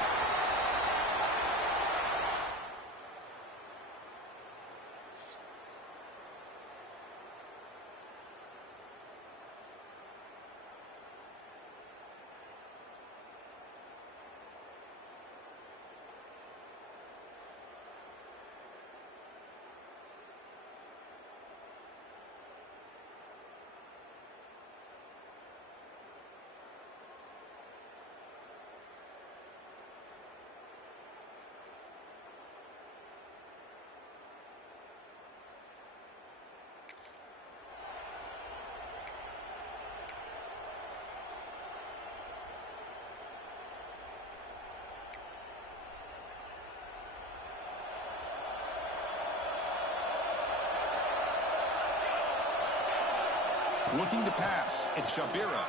Looking to pass, it's Shabira.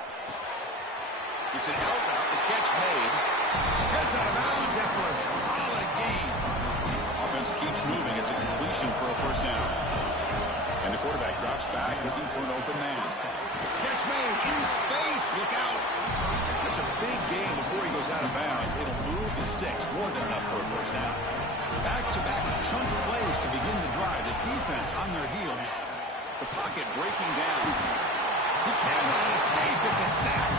It's an out route, the catch made. Gets out of bounds after a solid gain. Offense keeps moving, it's a completion for a first down. And the quarterback drops back, looking for an open man. Catch made, in space, look out. That's a big gain before he goes out of bounds. It'll move the sticks, more than enough for a first down. Back-to-back chunk plays to begin the drive. The defense on their heels. The pocket breaking down. He cannot escape. It's a sack.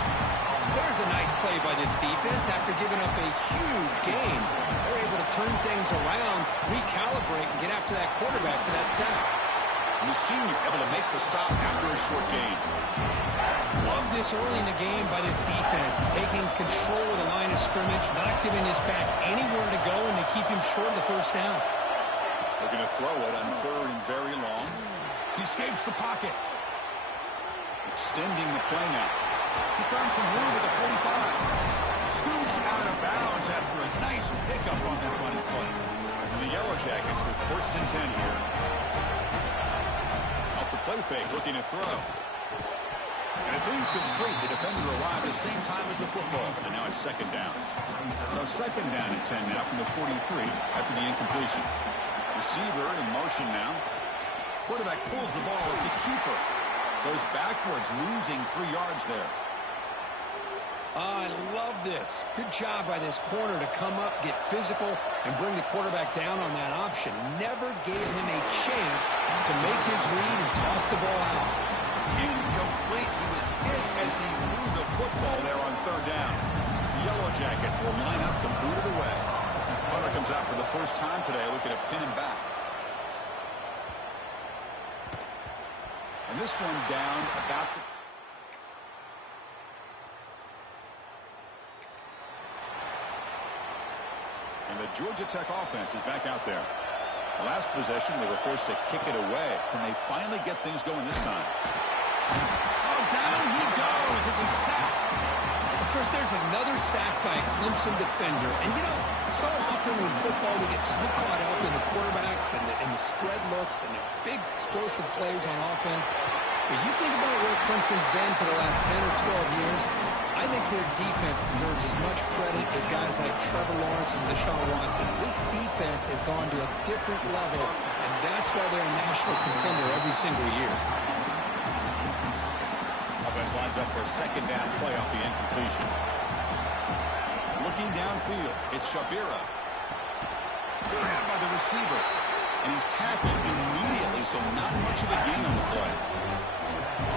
There's a nice play by this defense after giving up a huge gain. They're able to turn things around, recalibrate, and get after that quarterback for that sack. And the senior able to make the stop after a short gain. Love this early in the game by this defense, taking control of the line of scrimmage, not giving this back anywhere to go, and they keep him short of the first down. They're going to throw it on third and very long. He escapes the pocket. Extending the play now. He's found some room at the 45. Scoots out of bounds after a nice pickup on that running play. And the Yellow Jackets with first and 10 here. Off the play fake, looking to throw. And it's incomplete. The defender arrived at the same time as the football. And now it's second down. So second down and 10 now from the 43 after the incompletion. Receiver in motion now. Quarterback pulls the ball. It's a keeper. Goes backwards, losing 3 yards there. I love this. Good job by this corner to come up, get physical, and bring the quarterback down on that option. Never gave him a chance to make his read and toss the ball out. Incomplete. He was hit as he threw the football there on third down. The Yellow Jackets will line up to boot it away. Hunter comes out for the first time today, looking to pin him back. And this one down about the... And the Georgia Tech offense is back out there. The last possession, they were forced to kick it away. Can they finally get things going this time? Oh, down he goes. It's a sack. Of course, there's another sack by a Clemson defender. And, you know, so often in football we get so caught up in the quarterbacks and the spread looks and the big explosive plays on offense. But you think about where Clemson's been for the last 10 or 12 years, I think their defense deserves as much credit as guys like Trevor Lawrence and Deshaun Watson. This defense has gone to a different level, and that's why they're a national contender every single year. Offense lines up for a second down play off the incompletion. Looking downfield, it's Shabira. Grabbed by the receiver. And he's tackled immediately, so not much of a gain on the play.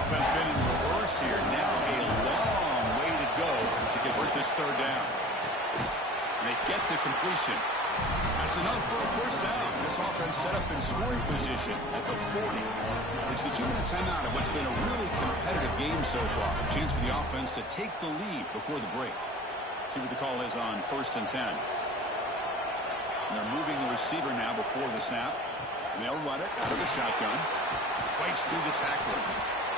Offense been in reverse here. Now a long way to go to convert this third down. And they get to completion. That's enough for a first down. This offense set up in scoring position at the 40. It's the 2-minute timeout of what's been a really competitive game so far. A chance for the offense to take the lead before the break. See what the call is on first and 10. And they're moving the receiver now before the snap. And they'll run it out of the shotgun. Fights through the tackler.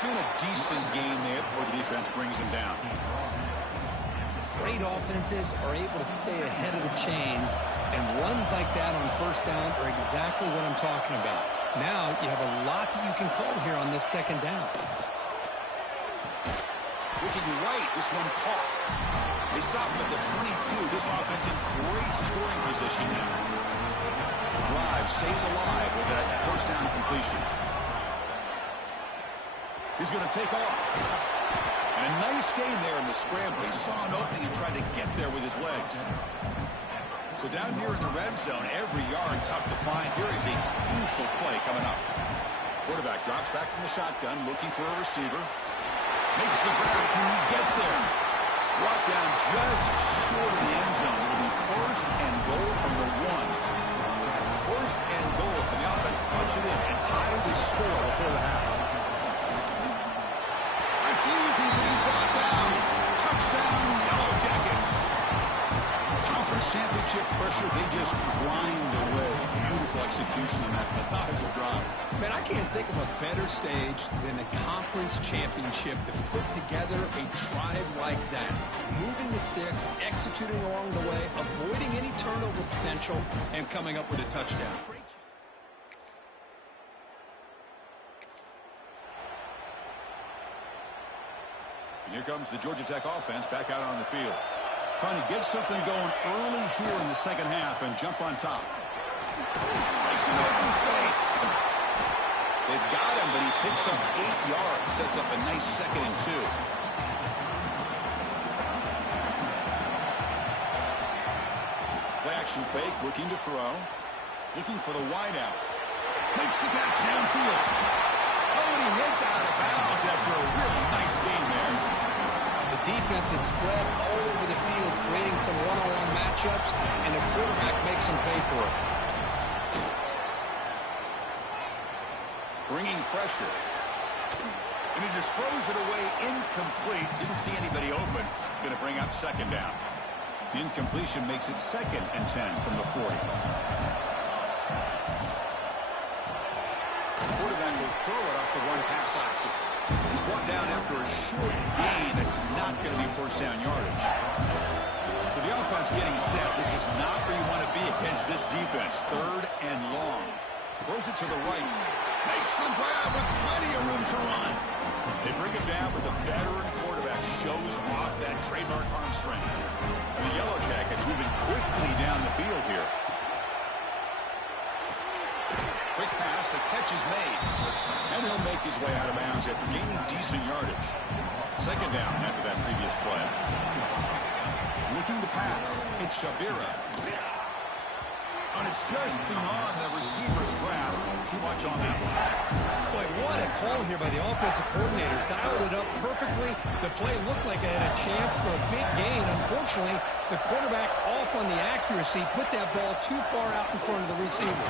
And a decent gain there before the defense brings him down. Great offenses are able to stay ahead of the chains, and runs like that on first down are exactly what I'm talking about. Now you have a lot that you can call here on this second down. Looking right, this one caught. They stop him at the 22. This offense in great scoring position now. The drive stays alive with that first down completion. He's going to take off. And a nice gain there in the scramble. He saw an opening and tried to get there with his legs. So down here in the red zone, every yard tough to find. Here is a crucial play coming up. Quarterback drops back from the shotgun, looking for a receiver. Makes the grab. Can he get there? Brought down just short of the end zone. It will be first and goal from the 1. First and goal. Can the offense punch it in and tie the score before the half? Refusing to be brought down. Touchdown, Yellow Jackets. Conference championship pressure, they just grind away. Beautiful execution in that methodical drive. Man, I can't think of a better stage than the conference championship to put together a drive like that. Moving the sticks, executing along the way, avoiding any turnover potential, and coming up with a touchdown. Great. And here comes the Georgia Tech offense back out on the field. Trying to get something going early here in the second half and jump on top. Makes an open space. They've got him, but he picks up 8 yards. Sets up a nice 2nd and 2. Play action fake, looking to throw. Looking for the wideout. Makes the catch downfield. Oh, and he hits out of bounds after a really nice game there. The defense is spread all over the field, creating some one-on-one matchups, and the quarterback makes them pay for it. Bringing pressure. And he just throws it away incomplete. Didn't see anybody open. He's going to bring up 2nd down. The incompletion makes it 2nd and 10 from the 40. The quarterback will throw it off the one pass option. He's brought down after a short gain that's not going to be first down yardage. So the offense getting set. This is not where you want to be against this defense. 3rd and long. Throws it to the right. Makes the grab with plenty of room to run. They bring him down, but the veteran quarterback shows off that trademark arm strength. And the Yellow Jackets moving quickly down the field here. Quick pass, the catch is made. And he'll make his way out of bounds after gaining decent yardage. 2nd down after that previous play. Looking to pass. It's Shabira. And it's just beyond the receiver's grasp. Too much on that one. Boy, what a call here by the offensive coordinator. Dialed it up perfectly. The play looked like it had a chance for a big gain. Unfortunately, the quarterback off on the accuracy, put that ball too far out in front of the receiver.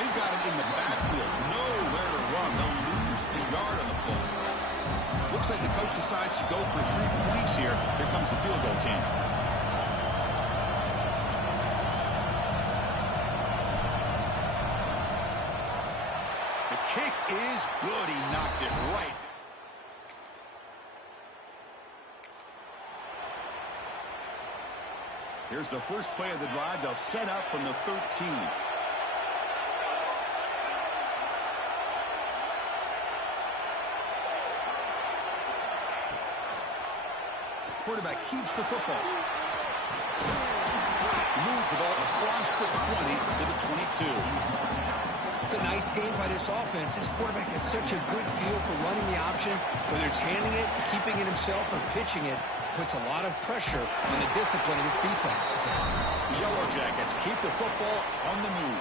They've got him in the backfield. Nowhere to run. They'll lose a yard on the play. Looks like the coach decides to go for 3 points here. Here comes the field goal team. The kick is good. He knocked it right. Here's the first play of the drive. They'll set up from the 13. Quarterback keeps the football. Moves the ball across the 20 to the 22. It's a nice game by this offense. This quarterback has such a good feel for running the option. Whether it's handing it, keeping it himself, or pitching it, puts a lot of pressure on the discipline of this defense. The Yellow Jackets keep the football on the move.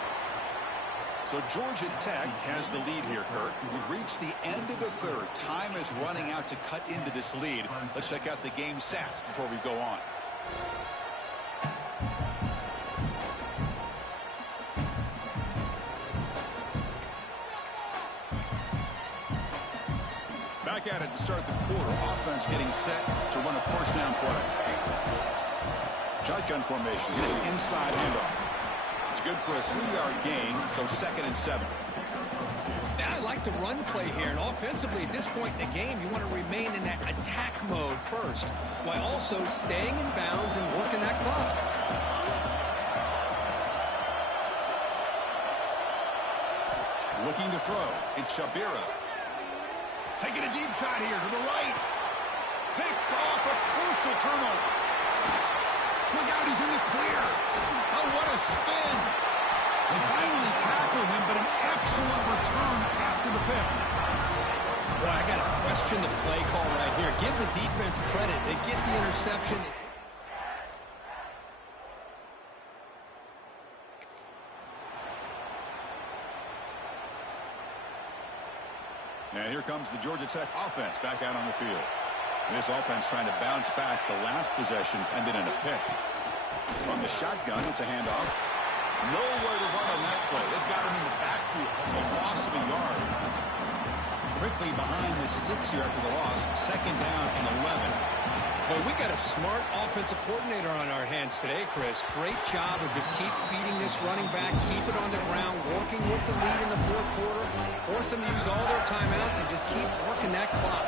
So Georgia Tech has the lead here, Kurt. We've reached the end of the 3rd. Time is running out to cut into this lead. Let's check out the game stats before we go on. Back at it to start the quarter. Offense getting set to run a first down play. Shotgun formation. Here's an inside handoff. It's good for a 3-yard gain, so 2nd and 7. Yeah, I like the run play here. And offensively, at this point in the game, you want to remain in that attack mode first, while also staying in bounds and working that clock. Looking to throw. It's Shabira. Taking a deep shot here to the right. Picked off, a crucial turnover. Look out, he's in the clear. Oh, what a spin. They finally tackle him, but an excellent return after the pick. Boy, I got to question the play call right here. Give the defense credit. They get the interception. And here comes the Georgia Tech offense back out on the field. This offense trying to bounce back. The last possession ended in a pick. From the shotgun, it's a handoff. Nowhere to run on that play. They've got him in the backfield. It's a loss of a yard. Quickly behind the sticks here after the loss. Second down and 11. Boy, we got a smart offensive coordinator on our hands today, Chris. Great job of just keep feeding this running back, keep it on the ground, working with the lead in the fourth quarter, force them to use all their timeouts, and just keep working that clock.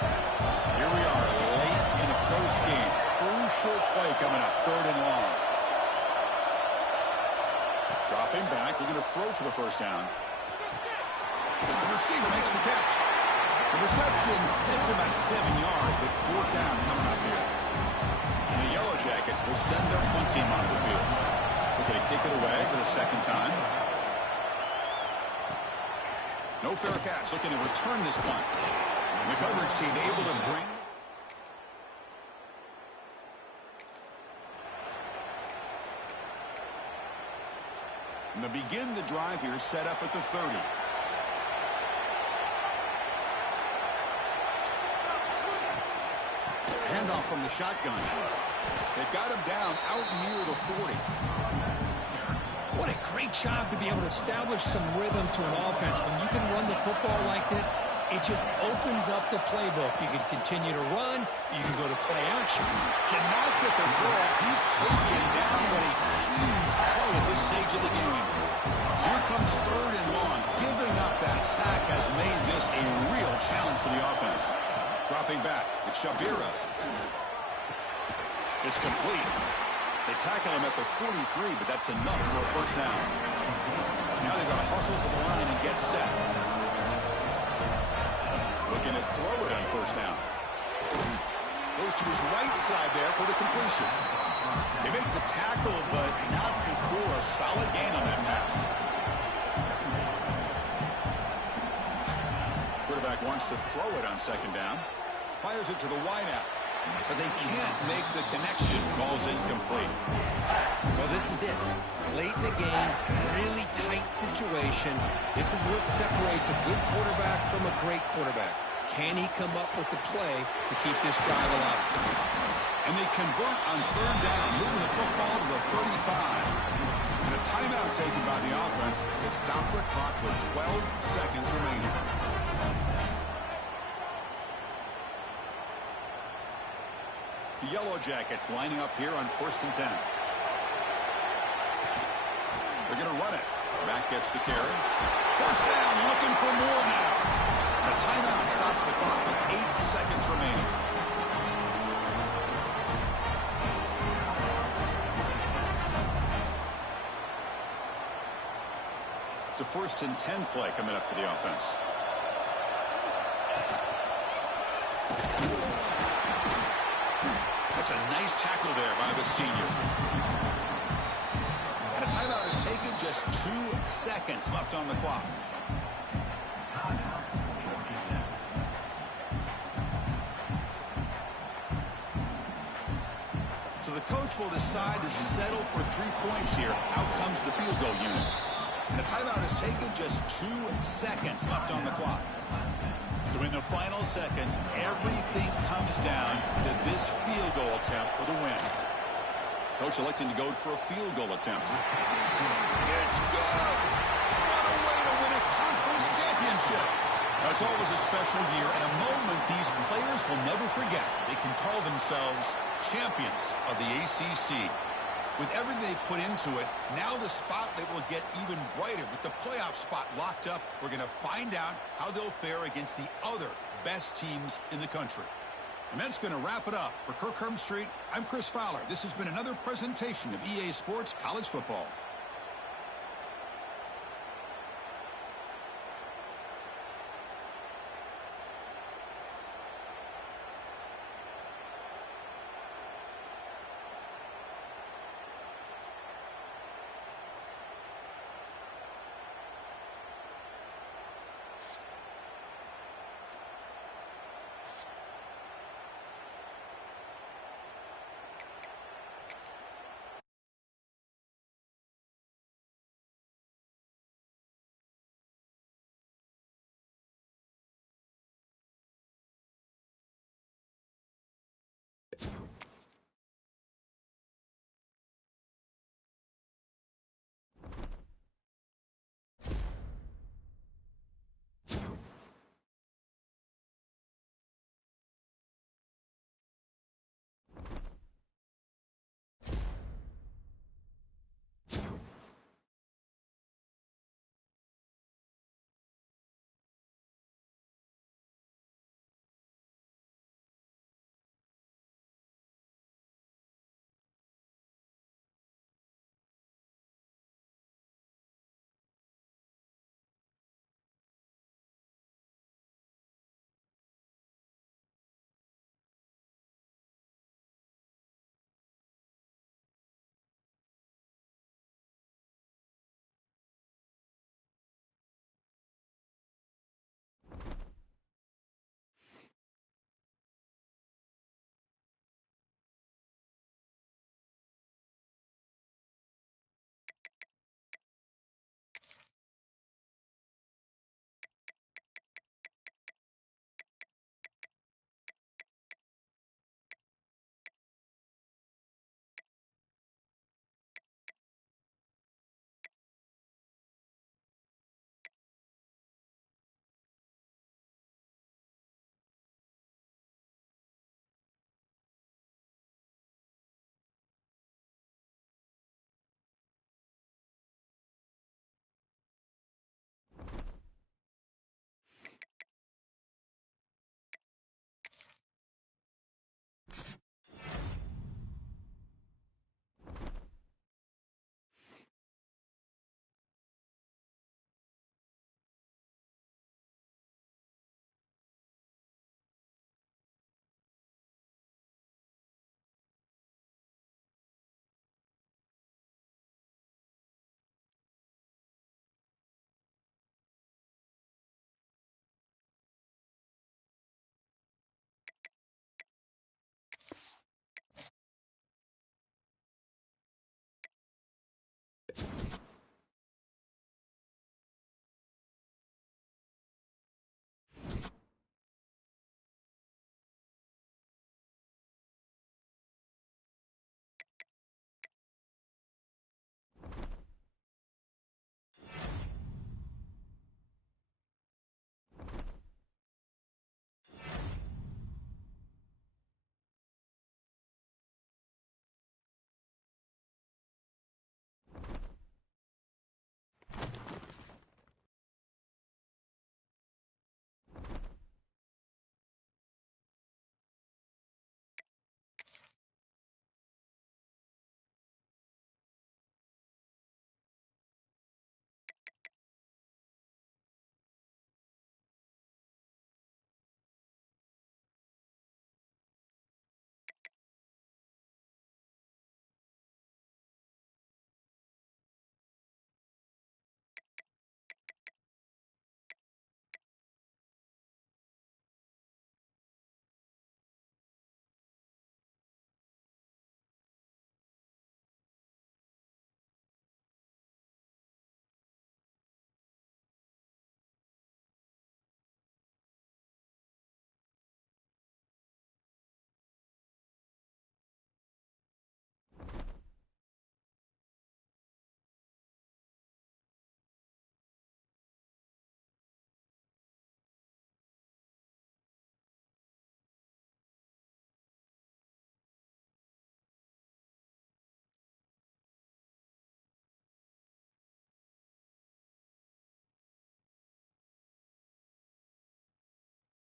Here we are, late in a close game. Crucial play coming up, 3rd and long. Dropping back, looking to throw for the first down. The receiver makes the catch. The reception takes about 7 yards, but 4th down coming up here. And the Yellow Jackets will send their punt team onto the field. They're going to kick it away for the 2nd time. No fair catch, looking to return this punt. And the coverage team able to bring... And to begin the drive here, set up at the 30. Handoff from the shotgun. They've got him down out near the 40. What a great job to be able to establish some rhythm to an offense. When you can run the football like this, it just opens up the playbook. You can continue to run. You can go to play action. Cannot get the throw. He's taken down. What a huge play at this stage of the game. So here comes 3rd and long. Giving up that sack has made this a real challenge for the offense. Dropping back. It's Shabira. It's complete. They tackle him at the 43, but that's enough for a 1st down. Now they've got to hustle to the line and get set. Looking to throw it on 1st down. Goes to his right side there for the completion. They make the tackle, but not before a solid gain on that pass. Quarterback wants to throw it on 2nd down. Fires it to the wideout. But they can't make the connection. Ball's incomplete. Well, this is it. Late in the game, really tight situation. This is what separates a good quarterback from a great quarterback. Can he come up with the play to keep this drive alive? And they convert on 3rd down, moving the football to the 35. And a timeout taken by the offense to stop the clock with 12 seconds remaining. The Yellow Jackets lining up here on 1st and 10. They're going to run it. Back gets the carry. 1st down, looking for more now. The timeout stops the clock with 8 seconds remaining. It's a 1st and 10 play coming up for the offense. That's a nice tackle there by the senior. And a timeout is taken, just 2 seconds left on the clock. So the coach will decide to settle for 3 points here. Out comes the field goal unit. And a timeout is taken, just 2 seconds left on the clock. So in the final seconds, everything comes down to this field goal attempt for the win. Coach electing to go for a field goal attempt. It's good! What a way to win a conference championship! Now, it's always a special year and a moment these players will never forget. They can call themselves champions of the ACC. With everything they put into it, now the spotlight will get even brighter. With the playoff spot locked up, we're going to find out how they'll fare against the other best teams in the country. And that's going to wrap it up. For Kirk Herbstreit, I'm Chris Fowler. This has been another presentation of EA Sports College Football.